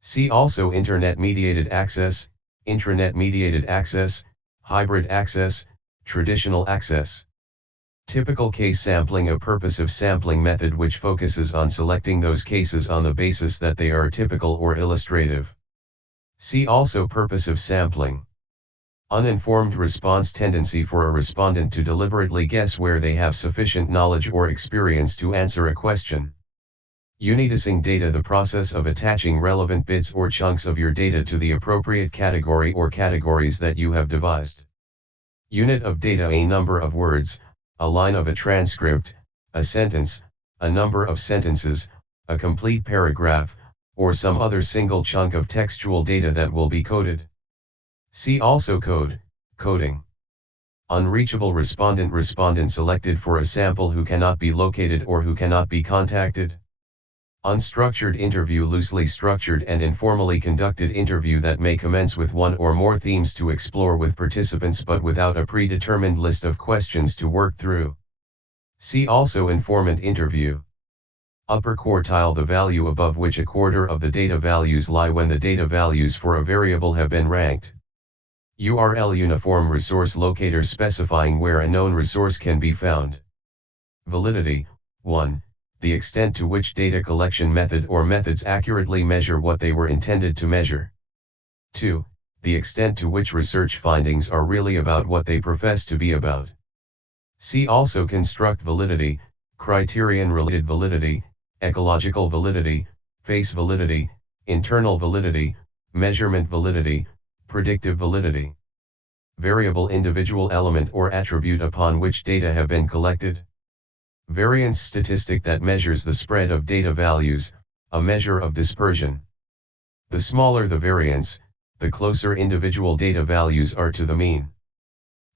See also Internet-mediated access, intranet-mediated access, hybrid access, traditional access. Typical case sampling, a purposive sampling method which focuses on selecting those cases on the basis that they are typical or illustrative. See also purposive sampling. Uninformed response, tendency for a respondent to deliberately guess where they have sufficient knowledge or experience to answer a question. Unitizing data, the process of attaching relevant bits or chunks of your data to the appropriate category or categories that you have devised. Unit of data, a number of words, a line of a transcript, a sentence, a number of sentences, a complete paragraph, or some other single chunk of textual data that will be coded. See also coding. Unreachable respondent, respondent selected for a sample who cannot be located or who cannot be contacted. Unstructured interview, loosely structured and informally conducted interview that may commence with one or more themes to explore with participants but without a predetermined list of questions to work through. See also informant interview. Upper quartile, the value above which a quarter of the data values lie when the data values for a variable have been ranked. URL, uniform resource locator, specifying where a known resource can be found. Validity. 1. The extent to which data collection method or methods accurately measure what they were intended to measure. 2. The extent to which research findings are really about what they profess to be about. See also construct validity, criterion-related validity, ecological validity, face validity, internal validity, measurement validity, predictive validity. Variable, individual element or attribute upon which data have been collected. Variance, statistic that measures the spread of data values, a measure of dispersion. The smaller the variance, the closer individual data values are to the mean.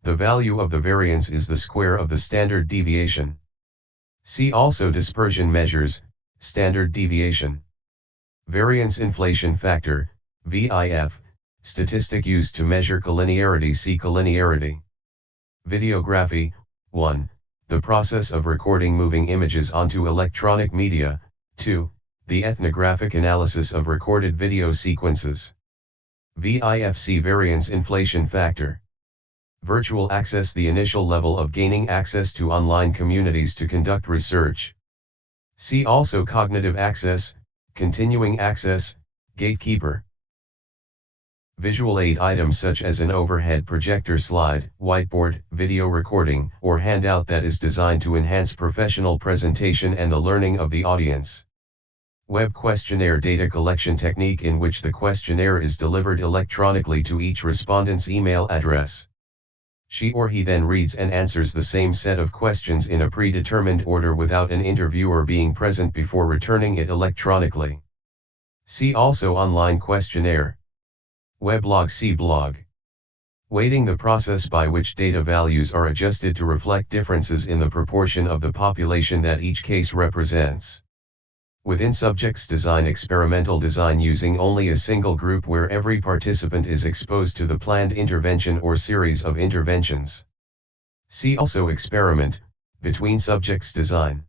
The value of the variance is the square of the standard deviation. See also dispersion measures, standard deviation. Variance inflation factor, VIF, statistic used to measure collinearity. See collinearity. Videography. 1. The process of recording moving images onto electronic media. 2. The ethnographic analysis of recorded video sequences. VIFC, variance inflation factor. Virtual access, the initial level of gaining access to online communities to conduct research. See also cognitive access, continuing access, gatekeeper. Visual aid items such as an overhead projector, slide, whiteboard, video recording, or handout that is designed to enhance professional presentation and the learning of the audience. Web questionnaire, data collection technique in which the questionnaire is delivered electronically to each respondent's email address. She or he then reads and answers the same set of questions in a predetermined order without an interviewer being present before returning it electronically. See also online questionnaire. Weblog, see blog. Weighting, the process by which data values are adjusted to reflect differences in the proportion of the population that each case represents. Within subjects design, experimental design using only a single group where every participant is exposed to the planned intervention or series of interventions. See also experiment, between subjects design.